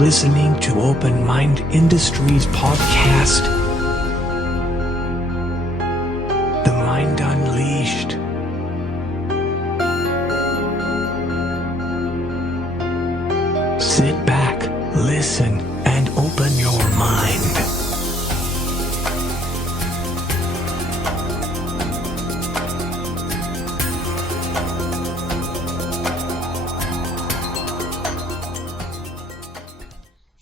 listening to Open Mind Industries podcast, The Mind Unleashed. Sit back, listen, and open your mind.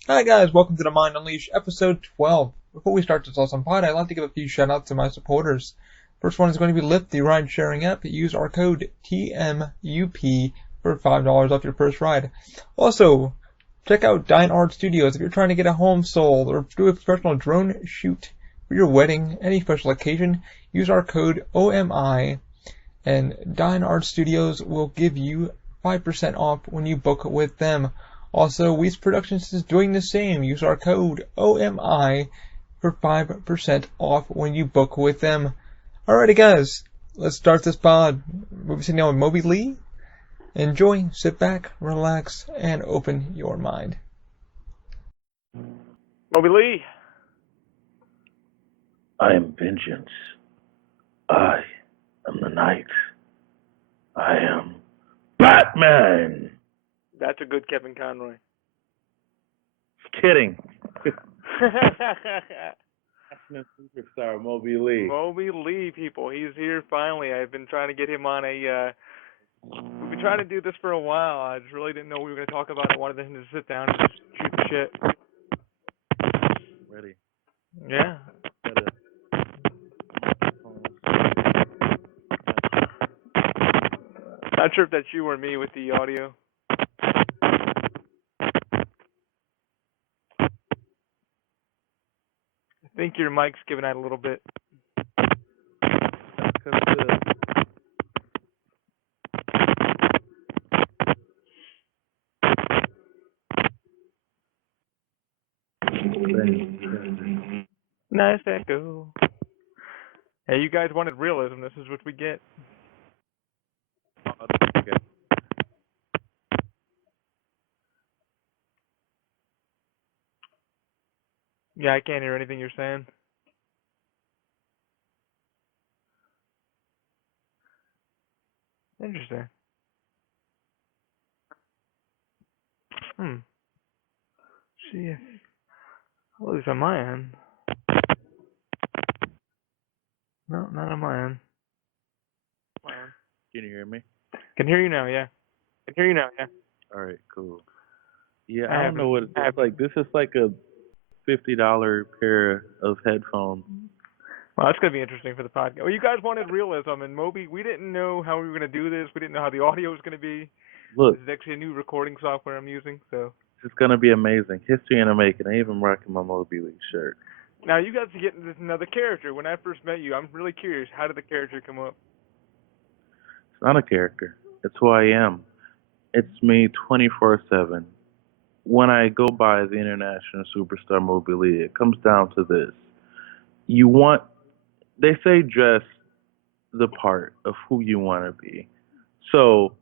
Hi guys, welcome to the Mind Unleashed, episode 12. Before we start this awesome pod, I'd like to give a few shout outs to my supporters. First one is going to be Lyft, the ride sharing app. Use our code TMUP for $5 off your first ride. Also, check out Dine Art Studios if you're trying to get a home sold or do a professional drone shoot for your wedding, any special occasion. Use our code OMI and Dine Art Studios will give you 5% off when you book with them. Also, Weiss Productions is doing the same. Use our code OMI for 5% off when you book with them. Alrighty guys, let's start this pod. We'll be sitting down with Moby Ley. Enjoy, sit back, relax, and open your mind. Moby Ley. I am vengeance. I am the night. I am Batman. That's a good Kevin Conroy. Kidding. Superstar Moby Ley. Moby Ley, people. He's here finally. I've been trying to get him on a... we've been trying to do this for a while. I just really didn't know what we were going to talk about. I wanted him to sit down and just shoot the shit. Ready. Yeah. Not sure if that's you or me with the audio. I think your mic's giving out a little bit. Nice echo. Hey, you guys wanted realism. This is what we get. Yeah, I can't hear anything you're saying. Interesting. See if... Well, at least on my end. No, not on my end. Can you hear me? Can hear you now, yeah. Can hear you now, yeah. All right, cool. Yeah, I don't know what it's like. This is like a $50 pair of headphones. Well, that's going to be interesting for the podcast. Well, you guys wanted realism, and Moby, we didn't know how we were going to do this. We didn't know how the audio was going to be. Look. This is actually a new recording software I'm using, so. It's going to be amazing. History in the making. I even rocking my Moby Ley shirt. Now, you guys are getting another character. When I first met you, I'm really curious. How did the character come up? It's not a character. It's who I am. It's me 24/7. When I go by the international superstar Moby Ley, it comes down to this. They say dress the part of who you want to be. So,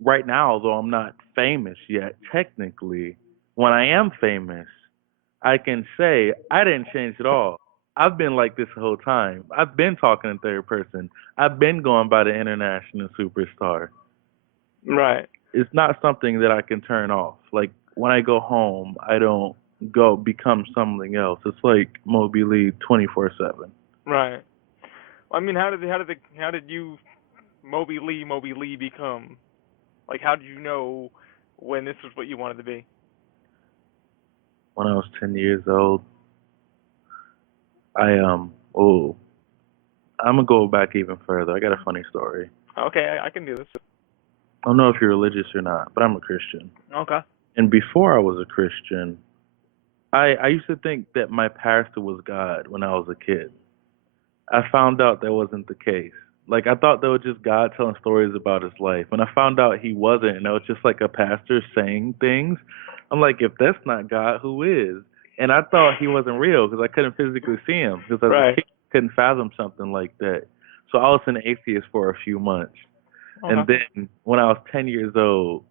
right now, though I'm not famous yet, technically, when I am famous, I can say I didn't change at all. I've been like this the whole time. I've been talking in third person. I've been going by the international superstar. Right. It's not something that I can turn off. Like, when I go home, I don't go become something else. It's like Moby Ley 24/7. Right. Well, I mean, how did you Moby Ley become? Like, how did you know when this was what you wanted to be? When I was 10 years old, I'm gonna go back even further. I got a funny story. Okay, I can do this. I don't know if you're religious or not, but I'm a Christian. Okay. And before I was a Christian, I used to think that my pastor was God when I was a kid. I found out that wasn't the case. Like, I thought that was just God telling stories about his life. When I found out he wasn't, and it was just like a pastor saying things, I'm like, if that's not God, who is? And I thought he wasn't real because I couldn't physically see him because I couldn't fathom something like that. So I was an atheist for a few months. And then when I was 10 years old,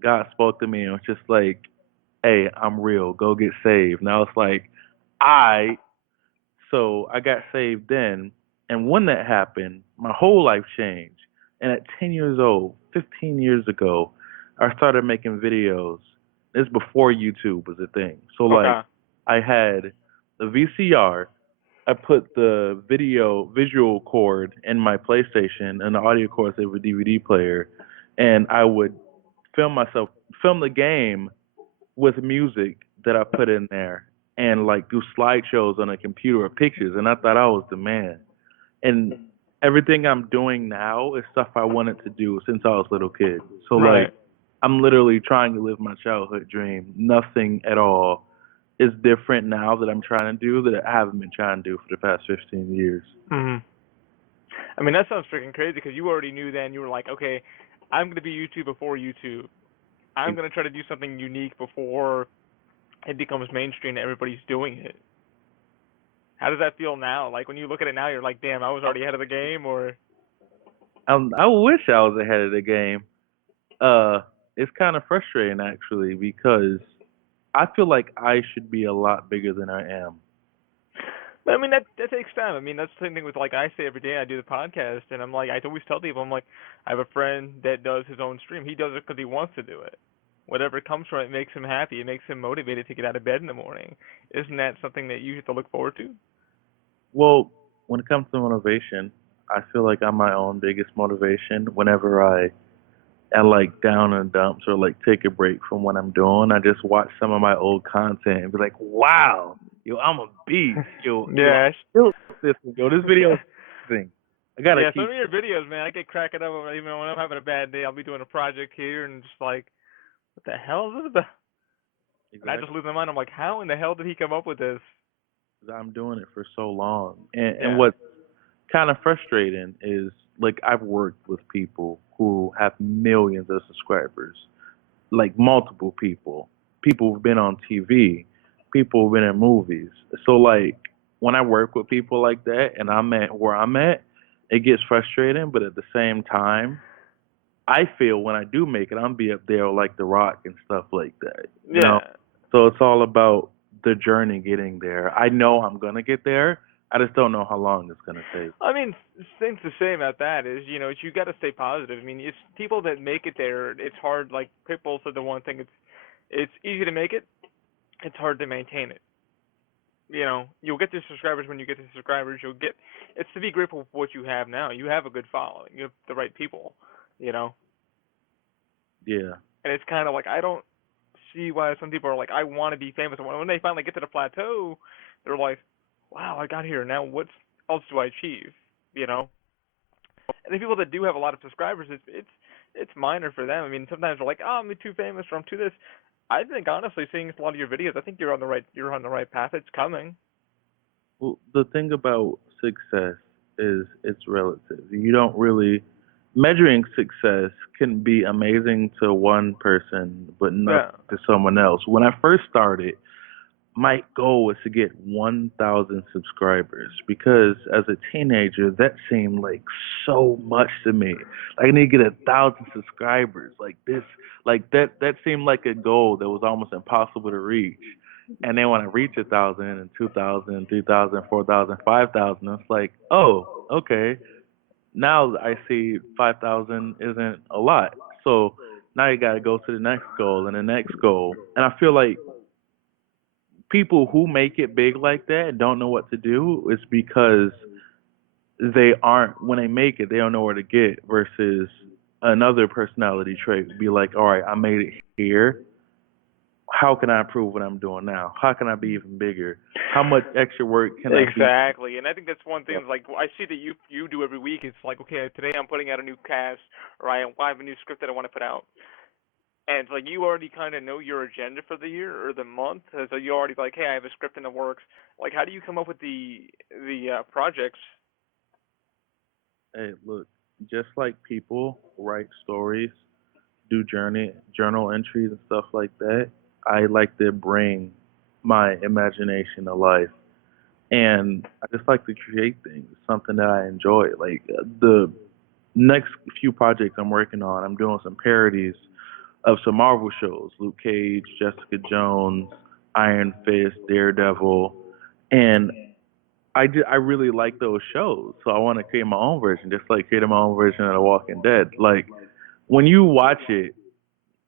God spoke to me and was just like, hey, I'm real. Go get saved. Now it's like, I so I got saved then, and when that happened, my whole life changed. And at 10 years old, 15 years ago, I started making videos. This before YouTube was a thing. So like, Okay. I had the VCR. I put the visual cord in my PlayStation and the audio cord to a DVD player, and I would film the game with music that I put in there and like do slideshows on a computer or pictures, and I thought I was the man. And everything I'm doing now is stuff I wanted to do since I was a little kid. So like Right. I'm literally trying to live my childhood dream. Nothing at all is different now that I'm trying to do that I haven't been trying to do for the past 15 years. Mhm. I mean, that sounds freaking crazy because you already knew then. You were like, okay, I'm gonna be YouTube before YouTube. I'm gonna try to do something unique before it becomes mainstream and everybody's doing it. How does that feel now? Like when you look at it now, you're like, damn, I was already ahead of the game, or I wish I was ahead of the game. It's kind of frustrating actually because I feel like I should be a lot bigger than I am. but I mean that takes time. I mean that's the same thing with like I say every day I do the podcast and I'm like I always tell people I'm like I have a friend that does his own stream. He does it because he wants to do it. Whatever comes from it makes him happy. It makes him motivated to get out of bed in the morning. Isn't that something that you have to look forward to? Well, when it comes to motivation, I feel like I'm my own biggest motivation. Whenever I am like down in the dumps or like take a break from what I'm doing, I just watch some of my old content and be like, wow, yo, I'm a beast. Yo, I Yeah. killed this. Yo, this video is amazing. I gotta Yeah, some keep. of your videos, man, I get cracking up even when I'm having a bad day. I'll be doing a project here and just like, what the hell is this about? And I just Exactly. lose my mind. I'm like, how in the hell did he come up with this? 'Cause I'm doing it for so long. And Yeah. what's kind of frustrating is like I've worked with people who have millions of subscribers, like multiple people. People who've been on TV, people who've been in movies. So like when I work with people like that and I'm at where I'm at, it gets frustrating, but at the same time, I feel when I do make it, I'm be up there like The Rock and stuff like that. You know? Yeah. So it's all about the journey getting there. I know I'm gonna get there. I just don't know how long it's gonna take. I mean, things to say about that is, you got to stay positive. I mean, it's people that make it there. It's hard. Like Pitbull said, the one thing it's easy to make it. It's hard to maintain it. You'll get the subscribers when you get the subscribers. You'll get. It's to be grateful for what you have now. You have a good following. You have the right people. You know, Yeah. and it's kind of like I don't see why some people are like, I want to be famous. And when they finally get to the plateau, they're like, wow, I got here. Now what else do I achieve? You know. And the people that do have a lot of subscribers, it's minor for them. I mean, sometimes they're like, oh, I'm too famous or I'm too this. I think honestly, seeing a lot of your videos, I think you're on the right path. It's coming. Well, the thing about success is it's relative. You don't really measuring success can be amazing to one person, but not Yeah. to someone else. When I first started, my goal was to get 1,000 subscribers because as a teenager, that seemed like so much to me. Like, I need to get 1,000 subscribers. Like this, like that seemed like a goal that was almost impossible to reach. And then when I reach 1,000 and 2,000, 3,000, 4,000, 5,000, it's like, oh, okay. Now I see 5,000 isn't a lot. So now you got to go to the next goal and the next goal. And I feel like people who make it big like that and don't know what to do is because they aren't when they make it they don't know where to get versus another personality trait would be like, all right, I made it here, how can I improve what I'm doing now, how can I be even bigger, how much extra work can I do. Exactly, and I think that's one thing. Like I see that you do every week. It's like, okay, today I'm putting out a new cast, or I have a new script that I want to put out, and it's like you already kind of know your agenda for the year or the month. So you already like, hey, I have a script in the works. Like, how do you come up with the projects? Hey, look, just like people write stories, do journal entries and stuff like that, I like to bring my imagination to life. And I just like to create things, something that I enjoy. Like the next few projects I'm working on, I'm doing some parodies of some Marvel shows: Luke Cage, Jessica Jones, Iron Fist, Daredevil, and I really like those shows. So I want to create my own version, just like creating my own version of The Walking Dead. Like when you watch it,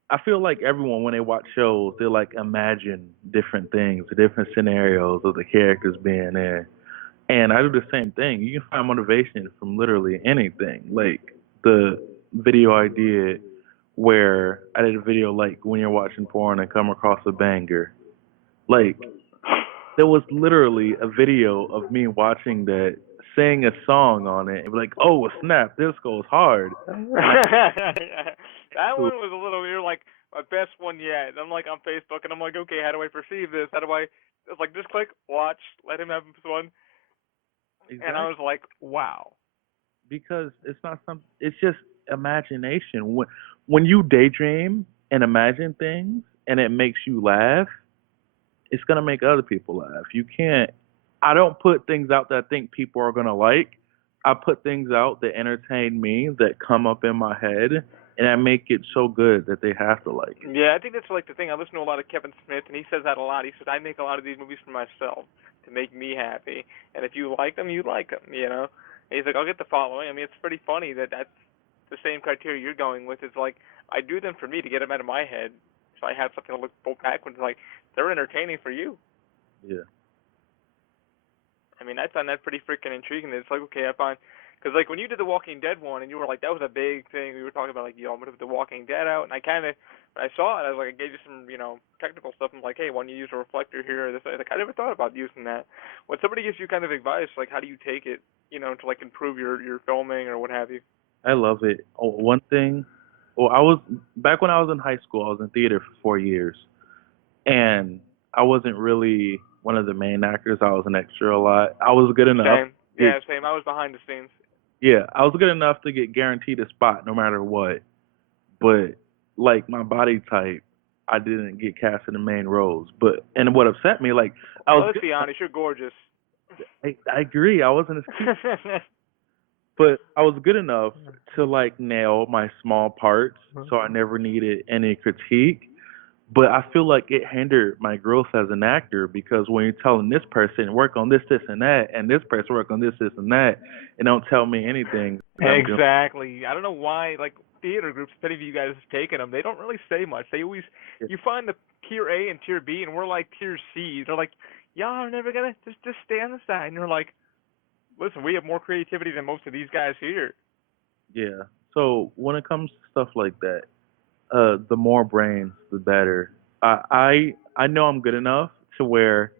I feel like everyone when they watch shows, they like imagine different things, different scenarios of the characters being there. And I do the same thing. You can find motivation from literally anything. Like the video I did where I did a video like when you're watching porn and come across a banger. Like there was literally a video of me watching that, saying a song on it, and be like, oh snap, this goes hard. That one was a little weird, like my best one yet. I'm like on Facebook and I'm like, okay, how do I perceive this? How do I? It's like just click, watch, let him have this one, Exactly. and I was like, wow. Because it's not some, it's just imagination. When you daydream and imagine things and it makes you laugh, it's gonna make other people laugh. You can't. I don't put things out that I think people are gonna like. I put things out that entertain me, that come up in my head, and I make it so good that they have to like it. Yeah, I think that's like the thing. I listen to a lot of Kevin Smith, and he says that a lot. He says, I make a lot of these movies for myself to make me happy, and if you like them, you like them, you know? And he's like, I'll get the following. I mean, it's pretty funny that that's the same criteria you're going with. It's like, I do them for me to get them out of my head, so I have something to look back when. Like, they're entertaining for you. Yeah. I mean, I found that pretty freaking intriguing. It's like, okay, I find, because like when you did the Walking Dead one, and you were like, that was a big thing. We were talking about like, I'm gonna put the Walking Dead out, and I kind of, when I saw it, I was like, I gave you some, technical stuff. I'm like, hey, why don't you use a reflector here or this? Like, I never thought about using that. When somebody gives you kind of advice, like, how do you take it, to like improve your filming or what have you? I love it. Oh, one thing. Well, I was back when I was in high school. I was in theater for 4 years, and I wasn't really one of the main actors. I was an extra a lot. I was good enough. Same. Yeah, same. I was behind the scenes. Yeah, I was good enough to get guaranteed a spot no matter what. But like my body type, I didn't get cast in the main roles. But and what upset me, like I was. Let's be honest, you're gorgeous. I agree. I wasn't as cute, but I was good enough to like nail my small parts, so I never needed any critique. But I feel like it hindered my growth as an actor because when you're telling this person work on this, this, and that, and this person work on this, this, and that, and don't tell me anything. Exactly. I don't know why, like theater groups, if any of you guys have taken them, they don't really say much. They always, you find the tier A and tier B, and we're like tier C. They're like, y'all are never gonna just stay on the side, and you're like, listen, we have more creativity than most of these guys here. Yeah. So when it comes to stuff like that, the more brains, the better. I know I'm good enough to where,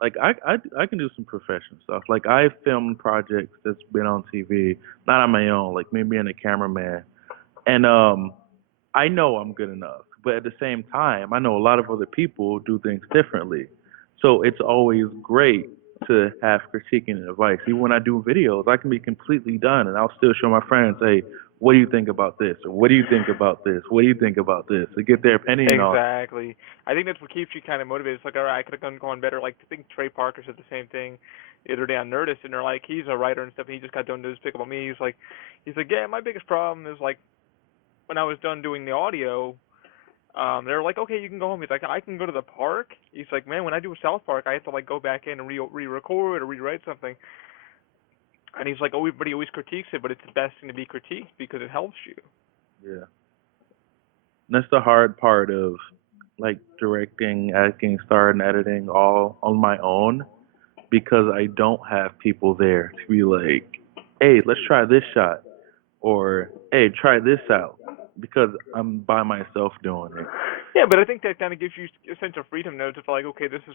like, I can do some professional stuff. Like, I filmed projects that's been on TV, not on my own, like me being a cameraman, and I know I'm good enough. But at the same time, I know a lot of other people do things differently. So it's always great to have critiquing and advice. Even when I do videos, I can be completely done, and I'll still show my friends, hey, what do you think about this? Or what do you think about this? What do you think about this? To get their opinion on. Exactly. I think that's what keeps you kind of motivated. It's like, all right, I could have gone better. Like, I think Trey Parker said the same thing the other day on Nerdist, and they're like, he's a writer and stuff, and he just got done doing Despicable Me. He's like, yeah, my biggest problem is, like, when I was done doing the audio, they were like, okay, you can go home. He's like, I can go to the park. He's like, man, when I do a South Park, I have to, like, go back in and re-record or rewrite something. And he's like, oh, everybody always critiques it, but it's the best thing to be critiqued because it helps you. Yeah. That's the hard part of like directing, acting, starting, editing all on my own because I don't have people there to be like, hey, let's try this shot or hey, try this out because I'm by myself doing it. Yeah, but I think that kind of gives you a sense of freedom, though, to feel like, okay, this is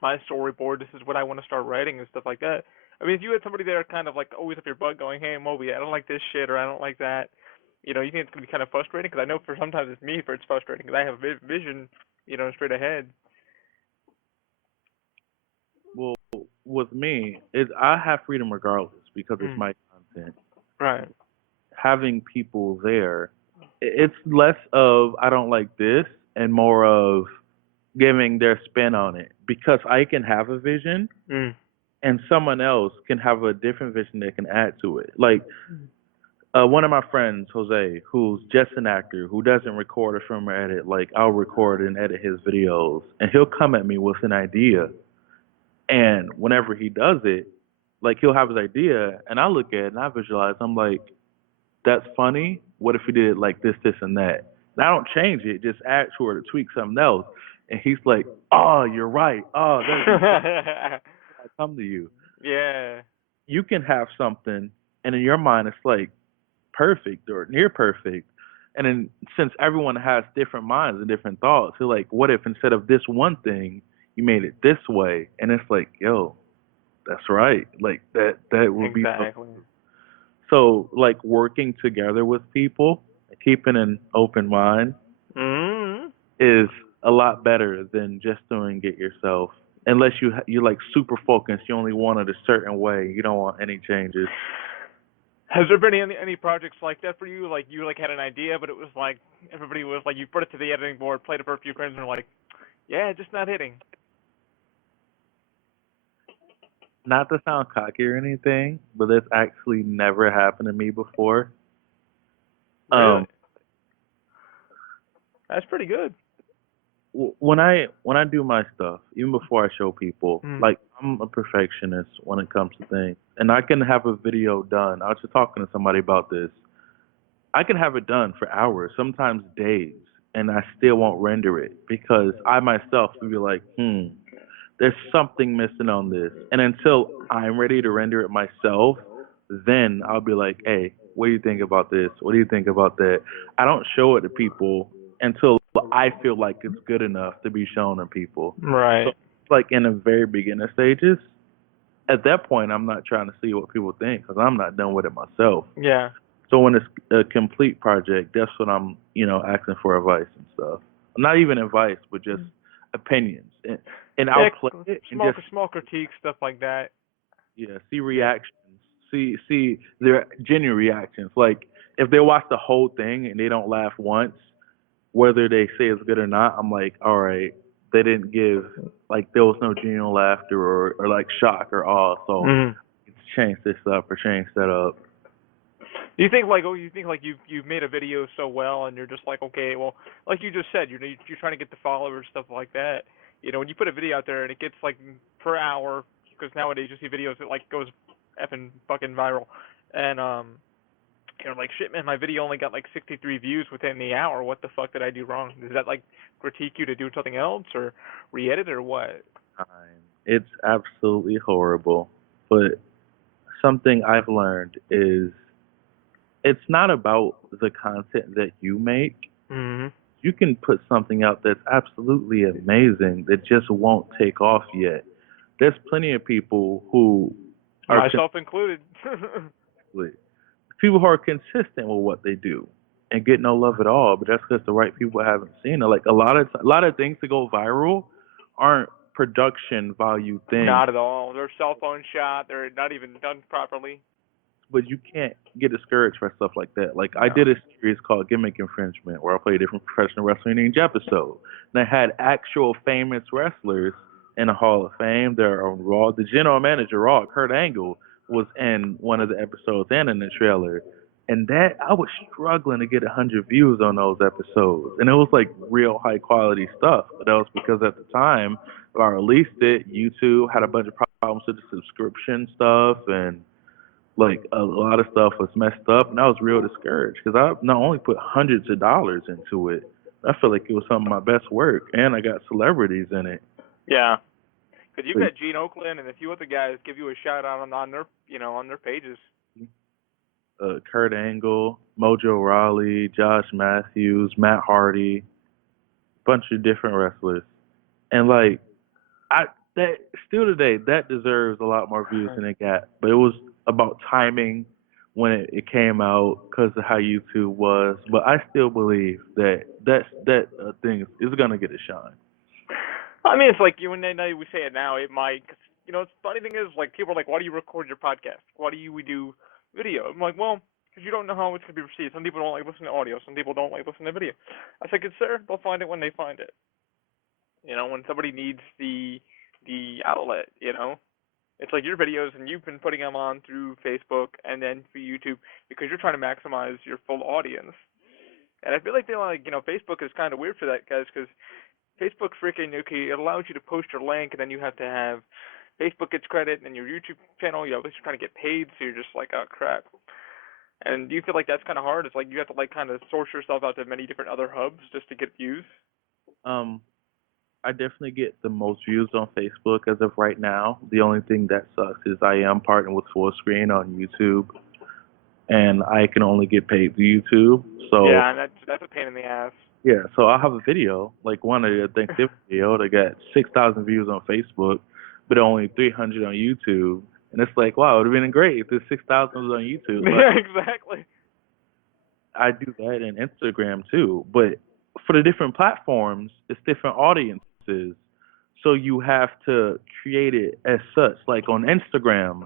my storyboard, this is what I want to start writing and stuff like that. I mean, if you had somebody there kind of like always up your butt going, hey, Moby, I don't like this shit or I don't like that, you think it's going to be kind of frustrating? Because I know for sometimes it's me for it's frustrating because I have vision, straight ahead. Well, with me, I have freedom regardless because it's my content. Right. Having people there, it's less of I don't like this and more of giving their spin on it because I can have a vision and someone else can have a different vision that can add to it. Like One of my friends, Jose, who's just an actor, who doesn't record or film or edit, like I'll record and edit his videos, and he'll come at me with an idea. And whenever he does it, like he'll have his idea, and I look at it and I visualize. I'm like, that's funny. What if we did it like this, and that? And I don't change it, just add to it or tweak something else. And he's like, oh, you're right. Oh, that's I come to you. Yeah. You can have something, and in your mind, it's like perfect or near perfect. And then since everyone has different minds and different thoughts, you're like, what if instead of this one thing, you made it this way? And it's like, yo, that's right. Like that would be Exactly. so like working together with people, keeping an open mind Mm-hmm. is a lot better than just doing it yourself. Unless you're like super focused, you only want it a certain way. You don't want any changes. Has there been any projects like that for you? Like you like had an idea, but it was like everybody was like you put it to the editing board, played it for a few friends, and were like, yeah, just not hitting. Not to sound cocky or anything, but this actually never happened to me before. Really? Um, That's pretty good. when I do my stuff, even before I show people, Mm. like I'm a perfectionist when it comes to things, and I can have a video done. I was just talking to somebody about this. I can have it done for hours, sometimes days, and I still won't render it because I myself will be like, there's something missing on this. And until I'm ready to render it myself, then I'll be like, hey, what do you think about this? What do you think about that? I don't show it to people until I feel like it's good enough to be shown to people. So Right. it's like in the very beginner stages. At that point, I'm not trying to see what people think because I'm not done with it myself. Yeah. So when it's a complete project, that's when I'm, asking for advice and stuff. Not even advice, but just opinions. And I'll Yeah. play it and Small just small critiques, stuff like that. see Yeah. reactions, see their genuine reactions. Like if they watch the whole thing and they don't laugh once, whether they say it's good or not, I'm like, all right, they didn't give like there was no genuine laughter or like shock or awe. So Mm. let's change this up or change that up. Do you think like you've made a video so well and you're just like okay well like you just said you're trying to get the followers stuff like that when you put a video out there and it gets like per hour because nowadays you see videos that like goes effing fucking viral and like shit man my video only got like 63 views within the hour what the fuck did I do wrong does that like critique you to do something else or re-edit or what? It's absolutely horrible. But something I've learned is it's not about the content that you make. Mm-hmm. You can put something out that's absolutely amazing that just won't take off yet. There's plenty of people who are Myself included. people who are consistent with what they do and get no love at all, but that's because the right people haven't seen it. Like a lot of things that go viral aren't production value things, Not at all. They're cell phone shot. They're not even done properly. but you can't get discouraged for stuff like that. Like I No. did a series called Gimmick Infringement where I played different professional wrestling in each episode. And I had actual famous wrestlers in the Hall of Fame. They're on Raw. The general manager, Raw, Kurt Angle, was in one of the episodes and in the trailer. And that I was struggling to get 100 views on those episodes, and it was like real high quality stuff. But that was because at the time when I released it, YouTube had a bunch of problems with the subscription stuff, and like a lot of stuff was messed up, and I was real discouraged because I not only put hundreds of dollars into it, I felt like it was some of my best work, and I got celebrities in it. Yeah. Because you've But, got Gene Oakland and a few other guys give you a shout out on their on their pages. Kurt Angle, Mojo Rawley, Josh Matthews, Matt Hardy, bunch of different wrestlers, and like I that still today that deserves a lot more views than it got. But it was about timing when it came out because of how YouTube was. But I still believe that thing is gonna get a shine. I mean, it's like when we say it now, it might. Cause, the funny thing is, like, people are like, "Why do you record your podcast? Why do we do video?" I'm like, "Well, because you don't know how it's gonna be received. Some people don't like listening to audio. Some people don't like listening to video." I said, "Consider they'll find it when they find it. When somebody needs the outlet. It's like your videos, and you've been putting them on through Facebook and then through YouTube because you're trying to maximize your full audience. And I feel like Facebook is kind of weird for that, guys, because Facebook freaking okay, it allows you to post your link, and then you have to have Facebook gets credit, and then your YouTube channel, you obviously trying to get paid, so you're just like, oh crap. And do you feel like that's kind of hard? It's like you have to like kind of source yourself out to many different other hubs just to get views. Um, I definitely get the most views on Facebook as of right now. The only thing that sucks is I am partnered with Full Screen on YouTube, and I can only get paid through YouTube. So Yeah, and that's a pain in the ass. yeah, so I'll have a video, like one of the Thanksgiving video that got 6,000 views on Facebook, but only 300 on YouTube. And it's like, wow, it would have been great if this 6,000 was on YouTube. But Yeah, exactly. I do that in Instagram too. But for the different platforms, it's different audiences. So you have to create it as such. Like on Instagram,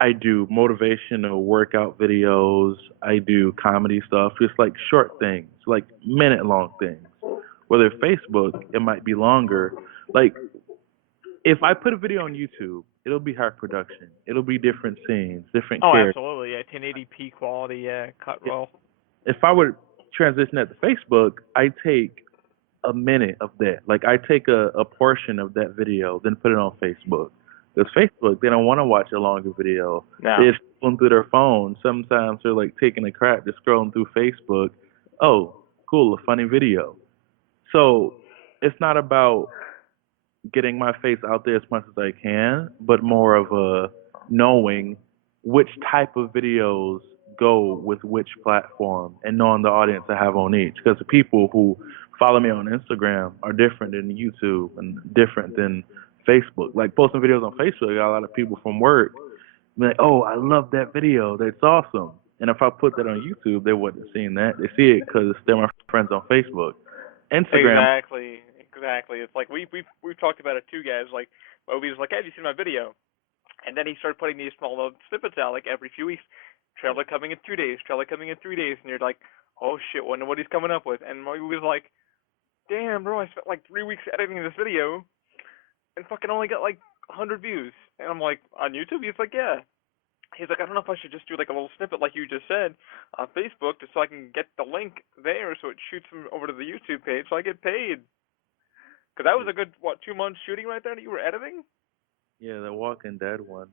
I do motivational workout videos. I do comedy stuff, just like short things, like minute long things. Whether Facebook, it might be longer. Like if I put a video on YouTube, it'll be high production. It'll be different scenes, different Oh, characters. absolutely. Yeah, 1080p quality. Yeah, cut well. If I would transition that to Facebook, I take a minute of that. Like I take a portion of that video, then put it on Facebook. Because Facebook, they don't want to watch a longer video. No. They're scrolling through their phone. Sometimes they're like taking a crap, just scrolling through Facebook. Oh, cool, a funny video. So it's not about getting my face out there as much as I can, but more of a knowing which type of videos go with which platform and knowing the audience I have on each. Because the people who follow me on Instagram are different than YouTube and different than Facebook. Like posting videos on Facebook, I got a lot of people from work be like, "Oh, I love that video. That's awesome." And if I put that on YouTube, they wouldn't have seen that. They see it because they're my friends on Facebook. Instagram, Exactly. It's like we've talked about it too, guys. Like Moby was like, "Hey, have you seen my video?" And then he started putting these small little snippets out, like every few weeks. Trailer coming in 2 days. Trailer coming in 3 days, and you're like, "Oh shit, wonder what he's coming up with." And Moby was like, "Damn, bro, I spent like 3 weeks editing this video, and fucking only got like 100 views." And I'm like, "On YouTube?" He's like, "Yeah." He's like, "I don't know if I should just do like a little snippet like you just said on Facebook, just so I can get the link there, so it shoots him over to the YouTube page, so I get paid." Because that was a good, 2 months shooting right there that you were editing? yeah, the Walking Dead one.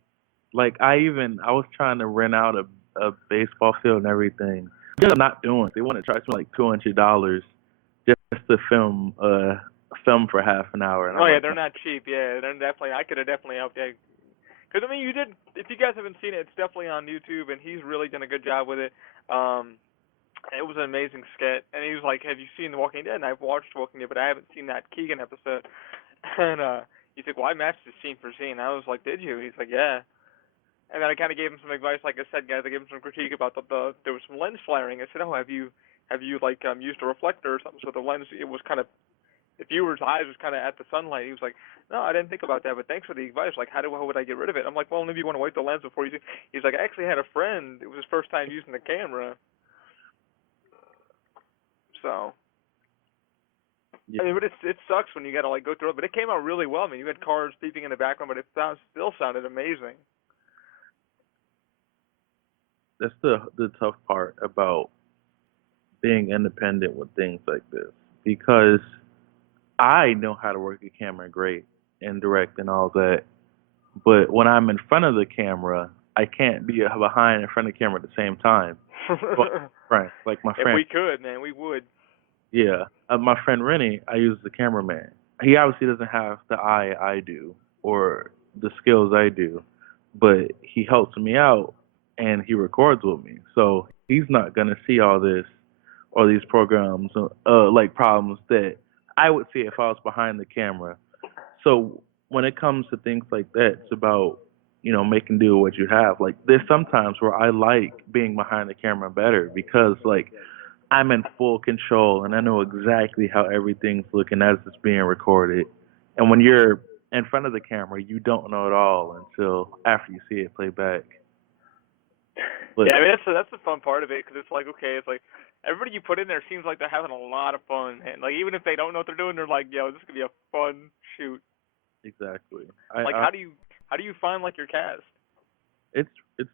Like I was trying to rent out a baseball field and everything. They're not doing it. They want to charge me like $200 just to film for half an hour. And Oh, I'm yeah, like, they're not cheap. Yeah, they're definitely, I could have definitely helped you. Because, I mean, if you guys haven't seen it, it's definitely on YouTube, and he's really done a good job with it. It was an amazing skit. And he was like, "Have you seen The Walking Dead?" And I've watched Walking Dead, but I haven't seen that Keegan episode. And he's like, "Well, I matched it scene for scene." I was like, "Did you?" He's like, "Yeah." And then I kind of gave him some advice, like I said, guys. I gave him some critique about there was some lens flaring. I said, "Oh, have you like used a reflector or something so the lens it was kind of the viewer's eyes was kind of at the sunlight?" He was like, "No, I didn't think about that, but thanks for the advice. Like, how would I get rid of it?" I'm like, "Well, maybe you want to wipe the lens before you do." He's like, "I actually had a friend. It was his first time using the camera." So, yeah, I mean, but it sucks when you got to like go through it. But it came out really well. I mean, you had cars beeping in the background, but it still sounded amazing. that's the tough part about being independent with things like this because I know how to work a camera great and direct and all that, but when I'm in front of the camera, I can't be behind in front of the camera at the same time. Like my If friend, we could, man, we would. yeah, my friend Rennie, I use as a cameraman. He obviously doesn't have the eye I do or the skills I do, but he helps me out and he records with me. So he's not gonna see all this or these programs, like problems that I would see if I was behind the camera. So when it comes to things like that, it's about making do with what you have. Like there's sometimes where I like being behind the camera better because like I'm in full control and I know exactly how everything's looking as it's being recorded. And when you're in front of the camera, you don't know it all until after you see it play back. But Yeah, I mean that's the fun part of it because it's like okay, it's like everybody you put in there seems like they're having a lot of fun, and like even if they don't know what they're doing, they're like, "Yo, this could be a fun shoot." exactly. Like, how do you How do you find like your cast? It's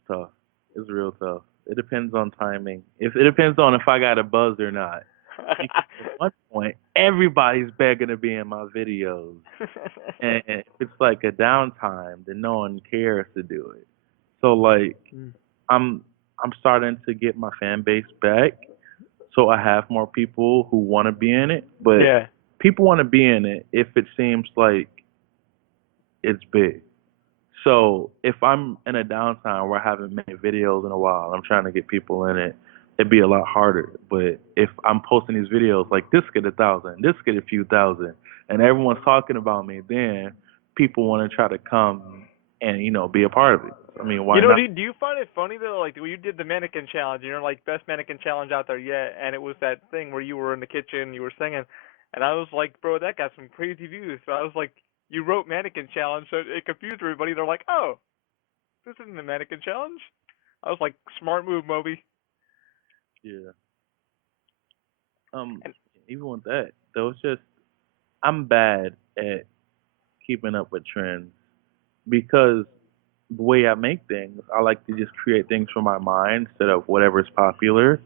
tough. It's real tough. It depends on timing. If it depends on if I got a buzz or not. Because at one point, everybody's begging to be in my videos, and if it's like a downtime, then no one cares to do it. So like, I'm I'm starting to get my fan base back, so I have more people who want to be in it. But Yeah. people want to be in it if it seems like it's big. So if I'm in a downtime where I haven't made videos in a while, I'm trying to get people in it, it'd be a lot harder. But if I'm posting these videos like this get 1,000, this get a few thousand, and everyone's talking about me, then people want to try to come and be a part of it. I mean, why not? Do you find it funny though? Like when you did the mannequin challenge, like best mannequin challenge out there yet, and it was that thing where you were in the kitchen, you were singing, and I was like, bro, that got some crazy views. So I was like, you wrote mannequin challenge, so it confused everybody. They're like, oh, this isn't the mannequin challenge. I was like, smart move, Moby. Yeah. And Even with that, though, it's just I'm bad at keeping up with trends because the way I make things, I like to just create things from my mind instead of whatever's popular.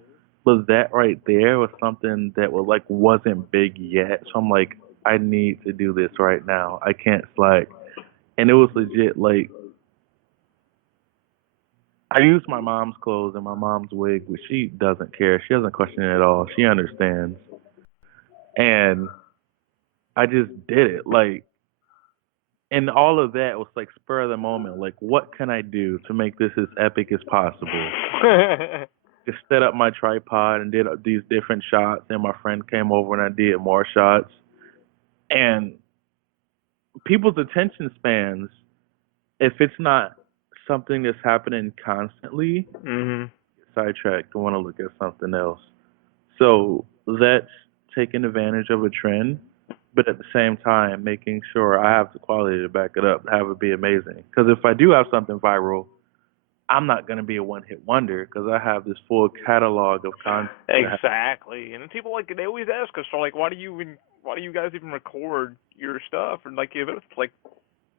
But that right there was something that wasn't big yet. So I'm like, I need to do this right now. I can't slack. And it was legit like I use my mom's clothes and my mom's wig, but she doesn't care. She doesn't question it at all. She understands. And I just did it. And all of that was like spur of the moment. Like, what can I do to make this as epic as possible? Just set up my tripod and did these different shots. And my friend came over and I did more shots. And people's attention spans, if it's not something that's happening constantly, mhm. sidetracked. I want to look at something else. So that's taking advantage of a trend, but at the same time making sure I have the quality to back it up, have it be amazing. Because if I do have something viral, I'm not going to be a one-hit wonder because I have this full catalog of content. Exactly. And people they always ask us, so like, why do you guys even record your stuff? And like, it's like,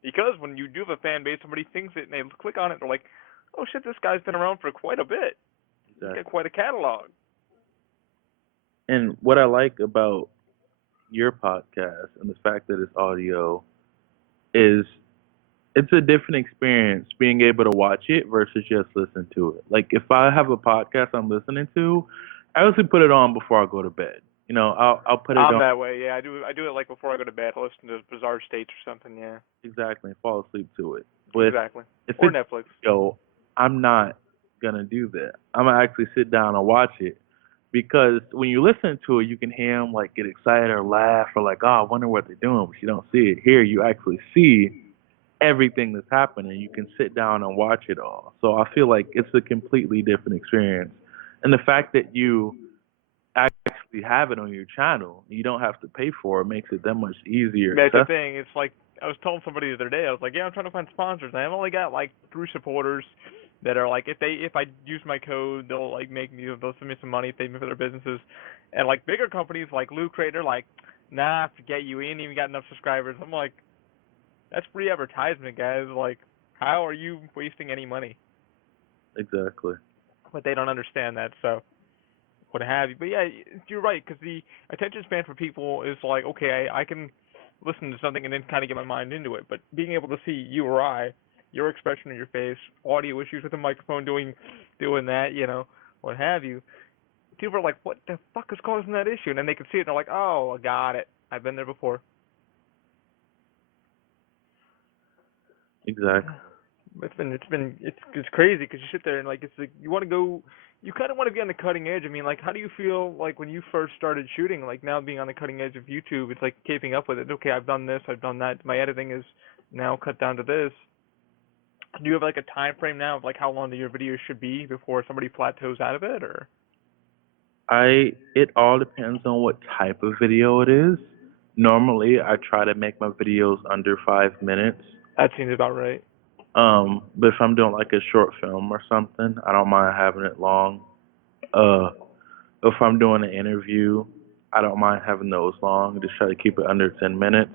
because when you do have a fan base, somebody thinks it and they click on it, they're like, oh shit, this guy's been around for quite a bit. He's got quite a catalog. And what I like about your podcast and the fact that it's audio is it's a different experience being able to watch it versus just listen to it. Like if I have a podcast I'm listening to, I usually put it on before I go to bed. I'll put it I'm on. that way, yeah. I do it like before I go to bed. I listen to Bizarre States or something, yeah. Exactly, and fall asleep to it. But Exactly. if Or it's Netflix. I'm not gonna do that. I'm gonna actually sit down and watch it because when you listen to it, you can hear them like get excited or laugh or like, oh, I wonder what they're doing, but you don't see it. Here, you actually see everything that's happening. You can sit down and watch it all. So I feel like it's a completely different experience, and the fact that you actually have it on your channel, you don't have to pay for it, makes it that much easier. That's the thing. It's like I was telling somebody the other day. I was like, yeah, I'm trying to find sponsors. And I've only got like 3 supporters that are like, if I use my code, they'll like they'll send me some money, pay me for their businesses. And like bigger companies like Loot Crate are like, nah, forget you. We ain't even got enough subscribers. I'm like, that's free advertisement, guys. Like, how are you wasting any money? Exactly. But they don't understand that. So what have you. But yeah, you're right, because the attention span for people is like, okay, I can listen to something and then kind of get my mind into it. But being able to see you or I, your expression on your face, audio issues with the microphone doing that, what have you, people are like, what the fuck is causing that issue? And then they can see it and they're like, oh, I got it. I've been there before. Exactly. It's crazy because you sit there and like it's like you want to go, you kind of want to be on the cutting edge. I mean, like, how do you feel like when you first started shooting? Like now being on the cutting edge of YouTube, it's like keeping up with it. Okay, I've done this, I've done that. My editing is now cut down to this. Do you have like a time frame now of like how long your videos should be before somebody plateaus out of it, or? It all depends on what type of video it is. Normally, I try to make my videos under 5 minutes. That seems about right. But if I'm doing like a short film or something, I don't mind having it long. If I'm doing an interview, I don't mind having those long. Just try to keep it under 10 minutes.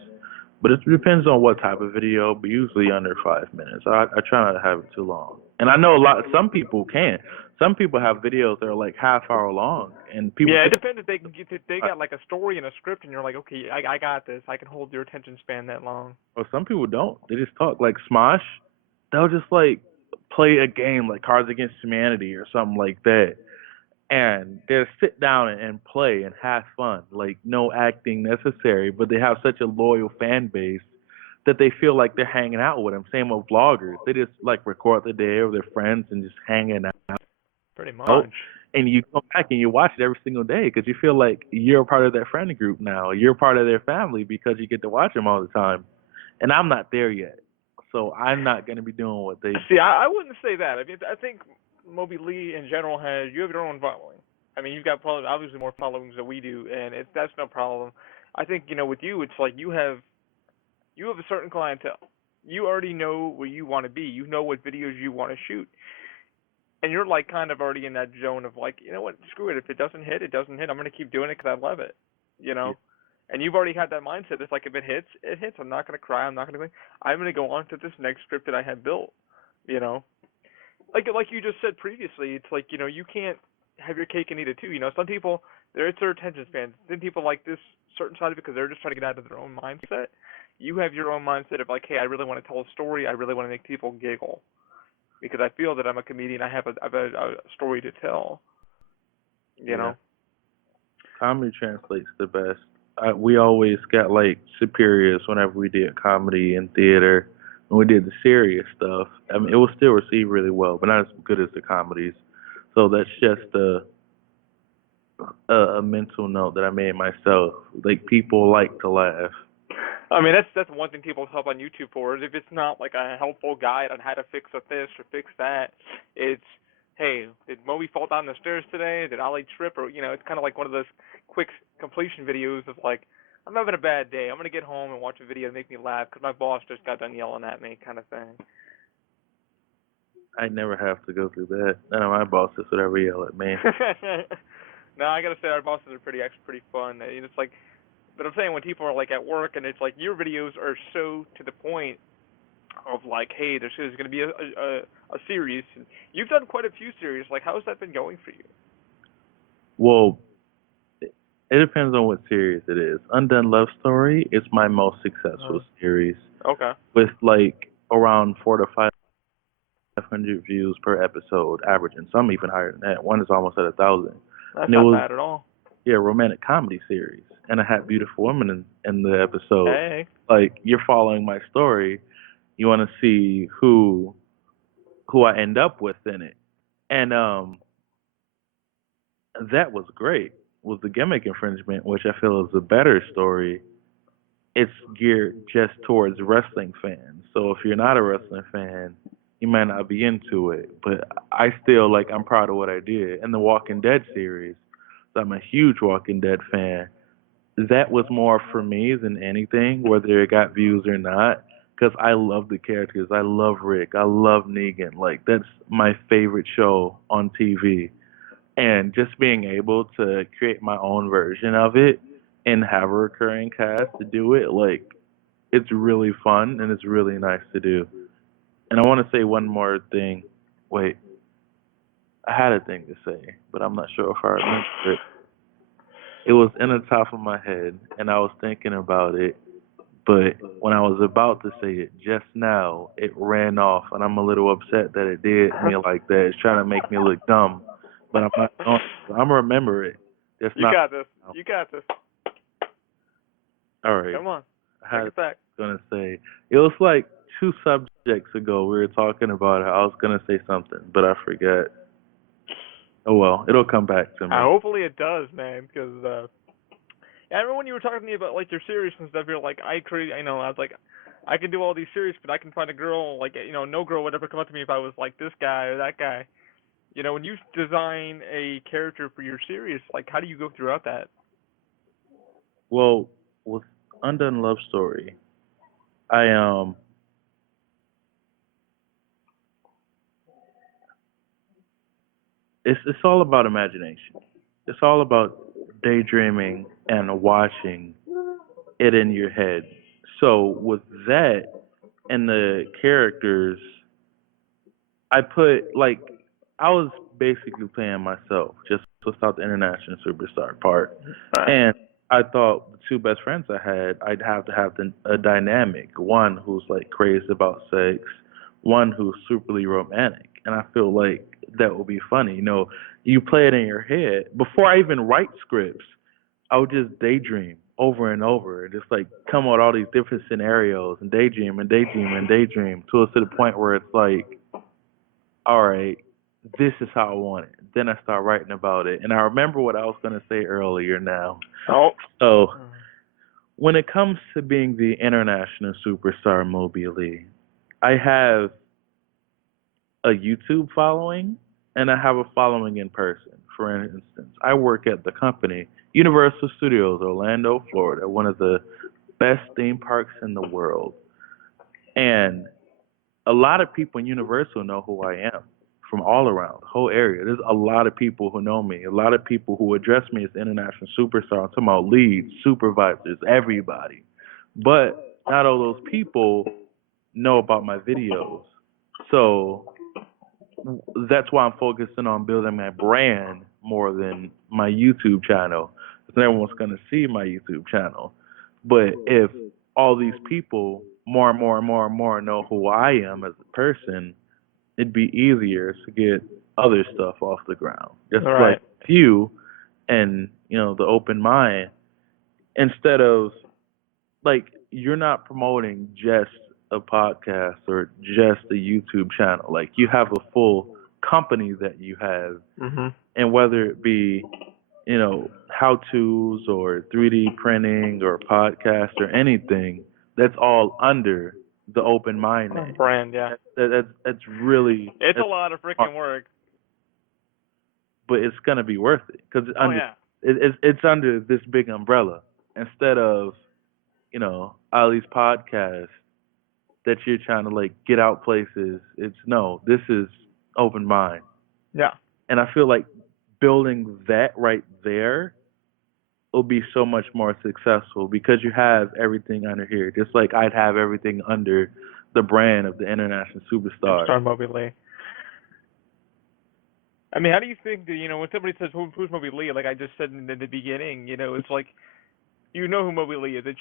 But it depends on what type of video, but usually under 5 minutes. I try not to have it too long. And I know some people can't. Some people have videos that are like half hour long, and people Yeah, it say, depends if they can get they got like a story and a script, and you're like, okay, I got this. I can hold your attention span that long. or some people don't. They just talk like Smosh. They'll just like play a game like Cards Against Humanity or something like that, and they'll sit down and play and have fun, like no acting necessary. But they have such a loyal fan base that they feel like they're hanging out with them. Same with vloggers. They just like record the day with their friends and just hanging Pretty out. much. And you come back and you watch it every single day because you feel like you're a part of their friend group now. You're part of their family because you get to watch them all the time. And I'm not there yet, so I'm not going to be doing what they. See, I wouldn't say that. I mean, I think Moby Ley in general you have your own following. I mean, you've got obviously more followings than we do, and that's no problem. I think with you, it's like you have a certain clientele. You already know where you want to be. You know what videos you want to shoot, and you're like kind of already in that zone of like, you know what, screw it. If it doesn't hit, it doesn't hit. I'm gonna keep doing it because I love it. You know. Yeah. And you've already had that mindset. It's like if it hits, it hits. I'm not gonna cry. I'm not gonna. I'm gonna go on to this next script that I have built. You know, like you just said previously, it's like you can't have your cake and eat it too. Some people it's their attention span. Some people like this certain side of it because they're just trying to get out of their own mindset. You have your own mindset of like, hey, I really want to tell a story. I really want to make people giggle because I feel that I'm a comedian. I have a story to tell. You know. Comedy translates the best. We always got like superiors whenever we did comedy and theater. When we did the serious stuff, I mean, it was still received really well, but not as good as the comedies. So that's just a mental note that I made myself. Like people like to laugh. I mean, that's one thing people help on YouTube for is if it's not like a helpful guide on how to fix this or fix that, it's, hey, did Moby fall down the stairs today? Did Ollie trip? Or, it's kind of like one of those quick completion videos of like, I'm having a bad day. I'm going to get home and watch a video to make me laugh because my boss just got done yelling at me kind of thing. I never have to go through that. None of my bosses would ever yell at me. No, I got to say our bosses are pretty fun. It's like, but I'm saying when people are like at work and it's like your videos are so to the point of like, hey, there's going to be a series. You've done quite a few series. Like, how's that been going for you? Well, it depends on what series it is. Undone Love Story is my most successful series. Okay. With like around 400 to 500 views per episode, averaging. Some even higher than that. One is almost at 1,000. That's and not bad at all. Yeah, romantic comedy series, and I had beautiful women in the episode. Hey. Like you're following my story, you want to see who I end up with in it, and that was great. Was the gimmick infringement, which I feel is a better story. It's geared just towards wrestling fans. So if you're not a wrestling fan, you might not be into it. But I still I'm proud of what I did. And the Walking Dead series, so I'm a huge Walking Dead fan. That was more for me than anything, whether it got views or not, because I love the characters. I love Rick. I love Negan. Like that's my favorite show on TV. And just being able to create my own version of it and have a recurring cast to do it, it's really fun and it's really nice to do. And I want to say one more thing. Wait, I had a thing to say, but I'm not sure if I remember it. It was in the top of my head, and I was thinking about it, but when I was about to say it just now, it ran off, and I'm a little upset that it did me like that. It's trying to make me look dumb, but I'm not going to. I'm going to remember it. You got this. You got this. All right. Come on. I Take it back. was going to say, it was like 2 subjects ago we were talking about it. I was going to say something, but I forgot. Oh, well, it'll come back to me. Hopefully it does, man, because I remember when you were talking to me about like your series and stuff. You're like, I was like, I can do all these series, but I can find a girl no girl would ever come up to me if I was like this guy or that guy. When you design a character for your series, like how do you go throughout that? Well, with Undone Love Story, it's all about imagination. It's all about daydreaming and watching it in your head. So with that and the characters, I put like I was basically playing myself just without the international superstar part, Right. and I thought the two best friends I had, I'd have to have a dynamic. One who's like crazy about sex, one who's superly romantic, and I feel like that would be funny. You play it in your head before I even write scripts. I would just daydream over and over, just like come up with all these different scenarios and daydream and daydream and daydream to the point where it's like, all right, this is how I want it. Then I start writing about it, and I remember what I was going to say earlier now. Oh. So when it comes to being the international superstar Moby Ley, I have a YouTube following and I have a following in person. For instance, I work at the company Universal Studios, Orlando, Florida, one of the best theme parks in the world. And a lot of people in Universal know who I am from all around the whole area. There's a lot of people who know me, a lot of people who address me as the international superstar. I'm talking about leads, supervisors, everybody. But not all those people know about my videos. So that's why I'm focusing on building my brand more than my YouTube channel. Because everyone's going to see my YouTube channel. But if all these people more and more and more and more know who I am as a person, it'd be easier to get other stuff off the ground. Just Right. like you and, the open mind, instead of like you're not promoting just a podcast or just a YouTube channel. Like you have a full company that you have, and whether it be how tos or 3D printing or podcast or anything, that's all under the open mind name. Brand, yeah. That's really It's a lot of freaking work. but it's gonna be worth it because Oh yeah. it's under this big umbrella instead of all these podcasts that you're trying to like get out places. This is open mind. Yeah. And I feel like building that right there will be so much more successful because you have everything under here. Just like I'd have everything under the brand of the international superstar. Star Moby Ley. I mean, how do you think that, when somebody says, who's Moby Ley, like I just said in the beginning, it's like, who Moby Ley is. It's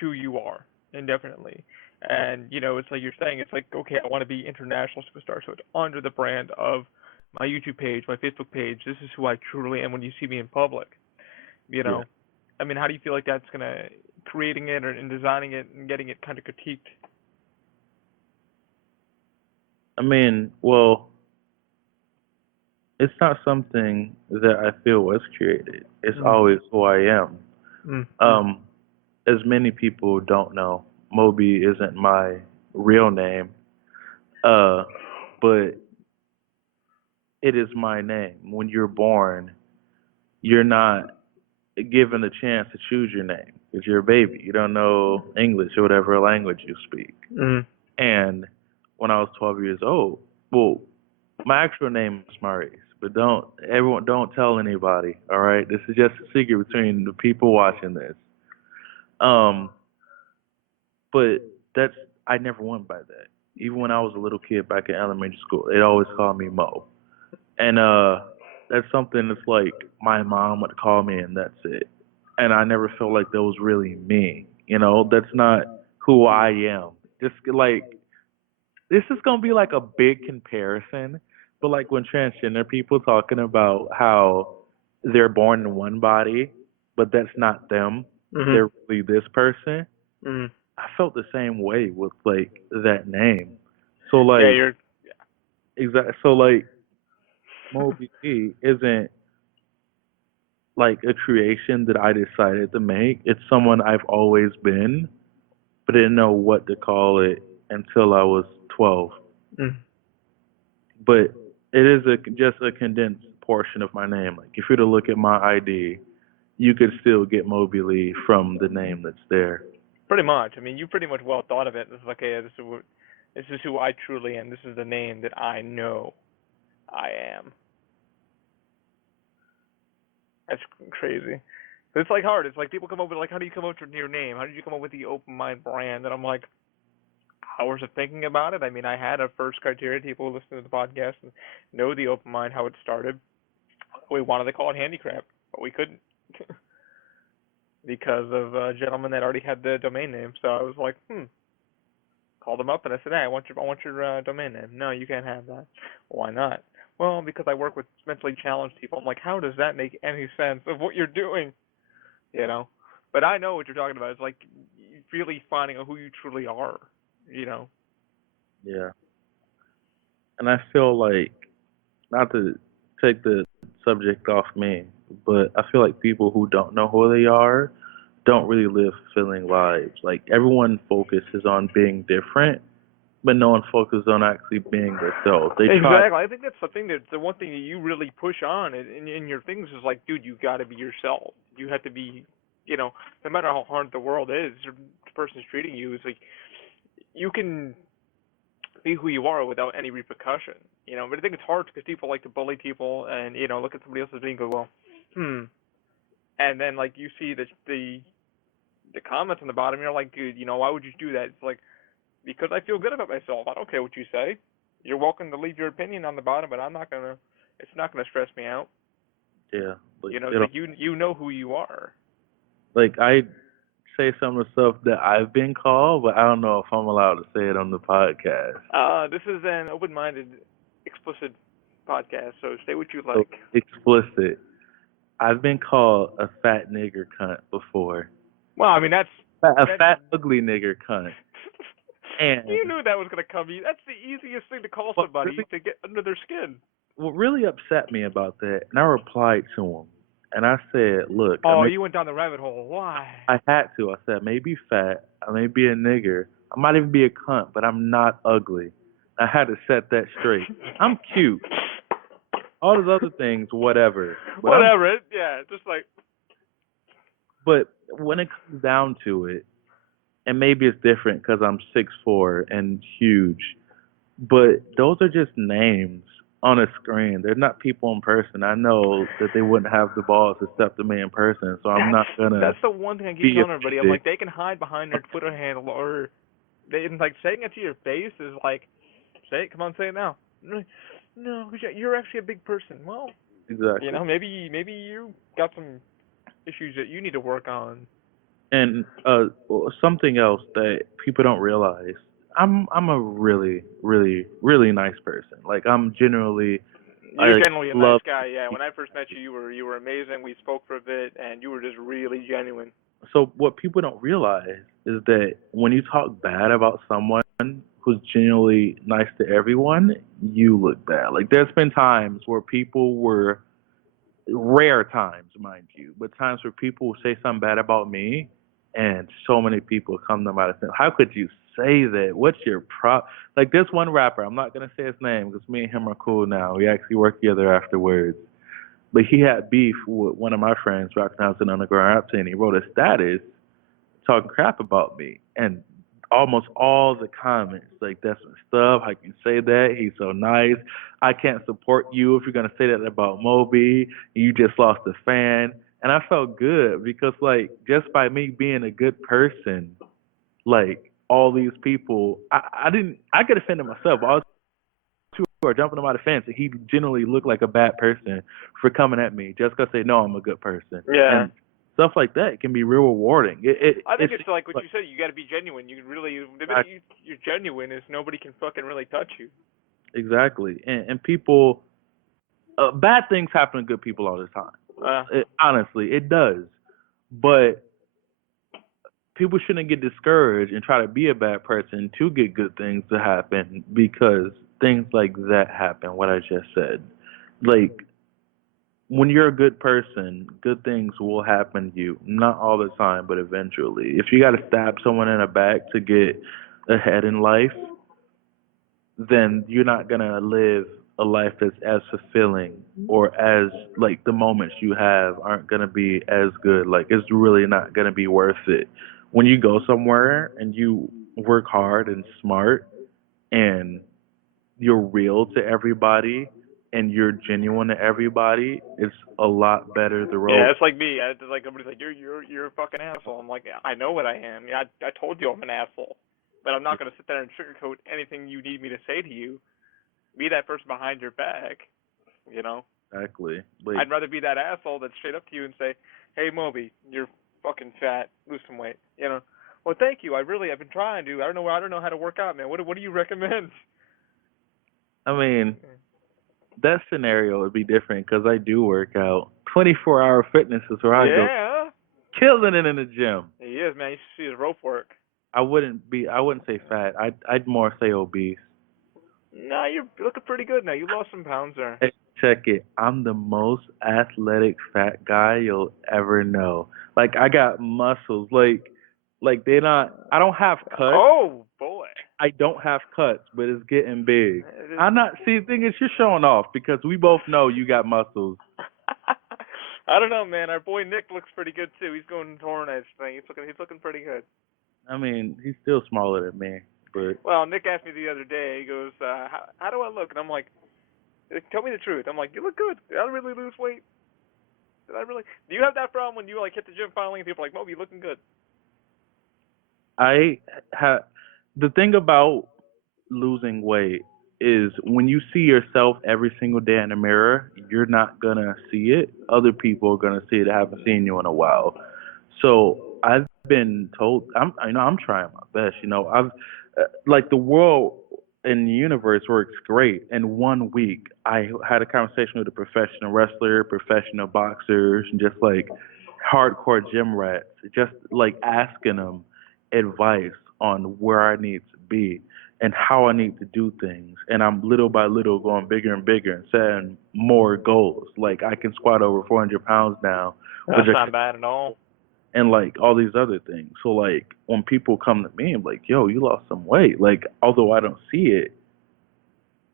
who you are, indefinitely. And, it's like you're saying, it's like, okay, I want to be international superstar, so it's under the brand of my YouTube page, my Facebook page. This is who I truly am when you see me in public. Yeah. I mean, how do you feel like that's gonna creating it and designing it and getting it kind of critiqued? I mean, well, it's not something that I feel was created. It's always who I am. As many people don't know, Moby isn't my real name, but it is my name. When you're born, you're not given a chance to choose your name because you're a baby. You don't know English or whatever language you speak. And when I was 12 years old, well, my actual name is Maurice, but don't tell anybody. All right, this is just a secret between the people watching this. But I never went by that. Even when I was a little kid back in elementary school, they always called me Mo. And that's something that's like my mom would call me and that's it. And I never felt like that was really me. That's not who I am. Just like this is gonna be like a big comparison, but like when transgender people talking about how they're born in one body, but that's not them. They're really this person. I felt the same way with like that name. So like exactly. So like Moby Ley isn't like a creation that I decided to make. It's someone I've always been, but I didn't know what to call it until I was 12. But it is just a condensed portion of my name. Like if you were to look at my ID, you could still get Moby Ley from the name that's there. Pretty much. I mean, you pretty much well thought of it. This is like, okay, this is who I truly am. This is the name that I know I am. That's crazy. It's like hard. It's like people come up with like, how do you come up with your name? How did you come up with the Open Mind brand? And I'm like, hours of thinking about it. I mean, I had a first criteria. People who listen to the podcast and know the Open Mind, how it started. We wanted to call it Handicraft, but we couldn't because of a gentleman that already had the domain name. So I was like, called him up and I said, hey, I want your domain name. No, you can't have that. Why not? Well, because I work with mentally challenged people. I'm like, how does that make any sense of what you're doing? You know, but I know what you're talking about. It's like really finding out who you truly are. You know. Yeah. And I feel like, not to take the subject off me, but I feel like people who don't know who they are don't really live fulfilling lives. Like everyone focuses on being different, but no one focuses on actually being themselves. They try. Exactly. I think that's the thing the one thing that you really push on in your things is like, dude, you got to be yourself. You have to be, no matter how hard the world is, or the person's treating you, it's like you can be who you are without any repercussion. But I think it's hard because people like to bully people and look at somebody else's being and go, well, and then like you see the comments on the bottom, you're like, dude, why would you do that? It's like, because I feel good about myself. I don't care what you say. You're welcome to leave your opinion on the bottom, but it's not gonna stress me out. Yeah. Like, It's like you know who you are. like I say some of the stuff that I've been called, but I don't know if I'm allowed to say it on the podcast. This is an open-minded, explicit podcast, so say what you So like. explicit. I've been called a fat nigger cunt before. Well, I mean, that's Fat ugly nigger cunt. And you knew that was gonna come. That's the easiest thing to call somebody to get under their skin. what really upset me about that, and I replied to him, and I said, look, You went down the rabbit hole. Why? I had to. I said, I may be fat, I may be a nigger, I might even be a cunt, but I'm not ugly. I had to set that straight. I'm cute. All those other things, whatever. But Whatever. Just like. But when it comes down to it, and maybe it's different because I'm 6'4" and huge, but those are just names on a screen. They're not people in person. I know that they wouldn't have the balls to step to me in person, so I'm not gonna. That's the one thing I keep telling everybody. I'm like, they can hide behind their Twitter handle, or they like saying it to your face is like, say it. Come on, say it now. No, you're actually a big person. Well, Exactly. maybe you got some issues that you need to work on. And something else that people don't realize, I'm a really, really, really nice person. Like I'm generally. You're generally a nice guy. Yeah. When I first met you, you were amazing. We spoke for a bit, and you were just really genuine. So what people don't realize is that when you talk bad about someone who's genuinely nice to everyone, you look bad. Like there's been times where people were, rare times, mind you, but times where people will say something bad about me, and so many people come to my defense. How could you say that? What's your Like this one rapper, I'm not gonna say his name because me and him are cool now. We actually work together afterwards. But he had beef with one of my friends rocking out in the underground rap scene. He wrote a status talking crap about me, and almost all the comments like, that's messed up. How can you say that? He's so nice. I can't support you if you're gonna say that about Moby. You just lost a fan. And I felt good because like just by me being a good person, like all these people, I get offended myself. All two are jumping on my defense, and he generally looked like a bad person for coming at me just because they know I'm a good person. Yeah. And stuff like that can be real rewarding. I think it's like what you said. You got to be genuine. You really, the minute you're genuine, is nobody can fucking really touch you. Exactly. And people, bad things happen to good people all the time. Honestly, it does. But people shouldn't get discouraged and try to be a bad person to get good things to happen, because things like that happen, what I just said. Like, when you're a good person, good things will happen to you. Not all the time, but eventually. If you got to stab someone in the back to get ahead in life, then you're not going to live a life that's as fulfilling, or as, like, the moments you have aren't going to be as good. Like, it's really not going to be worth it. When you go somewhere and you work hard and smart and you're real to everybody, and you're genuine to everybody, it's a lot better the Yeah, road. it's like me. It's like everybody's like, you're a fucking asshole. I'm like, I know what I am. Yeah, I told you I'm an asshole, but I'm not gonna sit there and sugarcoat anything you need me to say to you. Be that person behind your back, you know. Exactly. Like, I'd rather be that asshole that's straight up to you and say, hey Moby, you're fucking fat, lose some weight, you know. Well, thank you. I've been trying to. I don't know how to work out, man. What do you recommend? I mean, that scenario would be different because I do work out. 24-hour fitness is where I go, Yeah, killing it in the gym. he is, man. You should see his rope work. I wouldn't say fat. I'd more say obese. Nah, you're looking pretty good now. You lost some pounds there. Hey, check it. I'm the most athletic fat guy you'll ever know. Like, I got muscles. Like they're not. I don't have cuts. Oh boy. I don't have cuts, but it's getting big. I'm not. See, the thing is, you're showing off because we both know you got muscles. I don't know, man. Our boy Nick looks pretty good too. He's going touring that thing. He's looking pretty good. I mean, he's still smaller than me, but Well, Nick asked me the other day. He goes, how do I look? And I'm like, tell me the truth. I'm like, you look good. Did I really lose weight? Did I really? Do you have that problem when you like hit the gym finally and people are like, Moby, you looking good? I have the thing about losing weight is when you see yourself every single day in the mirror, you're not gonna see it. Other people are gonna see it that haven't seen you in a while. So I've been told I'm trying my best. I've like the world and the universe works great. In 1 week, I had a conversation with a professional wrestler, professional boxers, and just like hardcore gym rats, just like asking them advice on where I need to be and how I need to do things. And I'm little by little going bigger and bigger and setting more goals. Like I can squat over 400 pounds now. That's not bad at all. And like all these other things. So like when people come to me, I'm like, yo, you lost some weight. Like although I don't see it,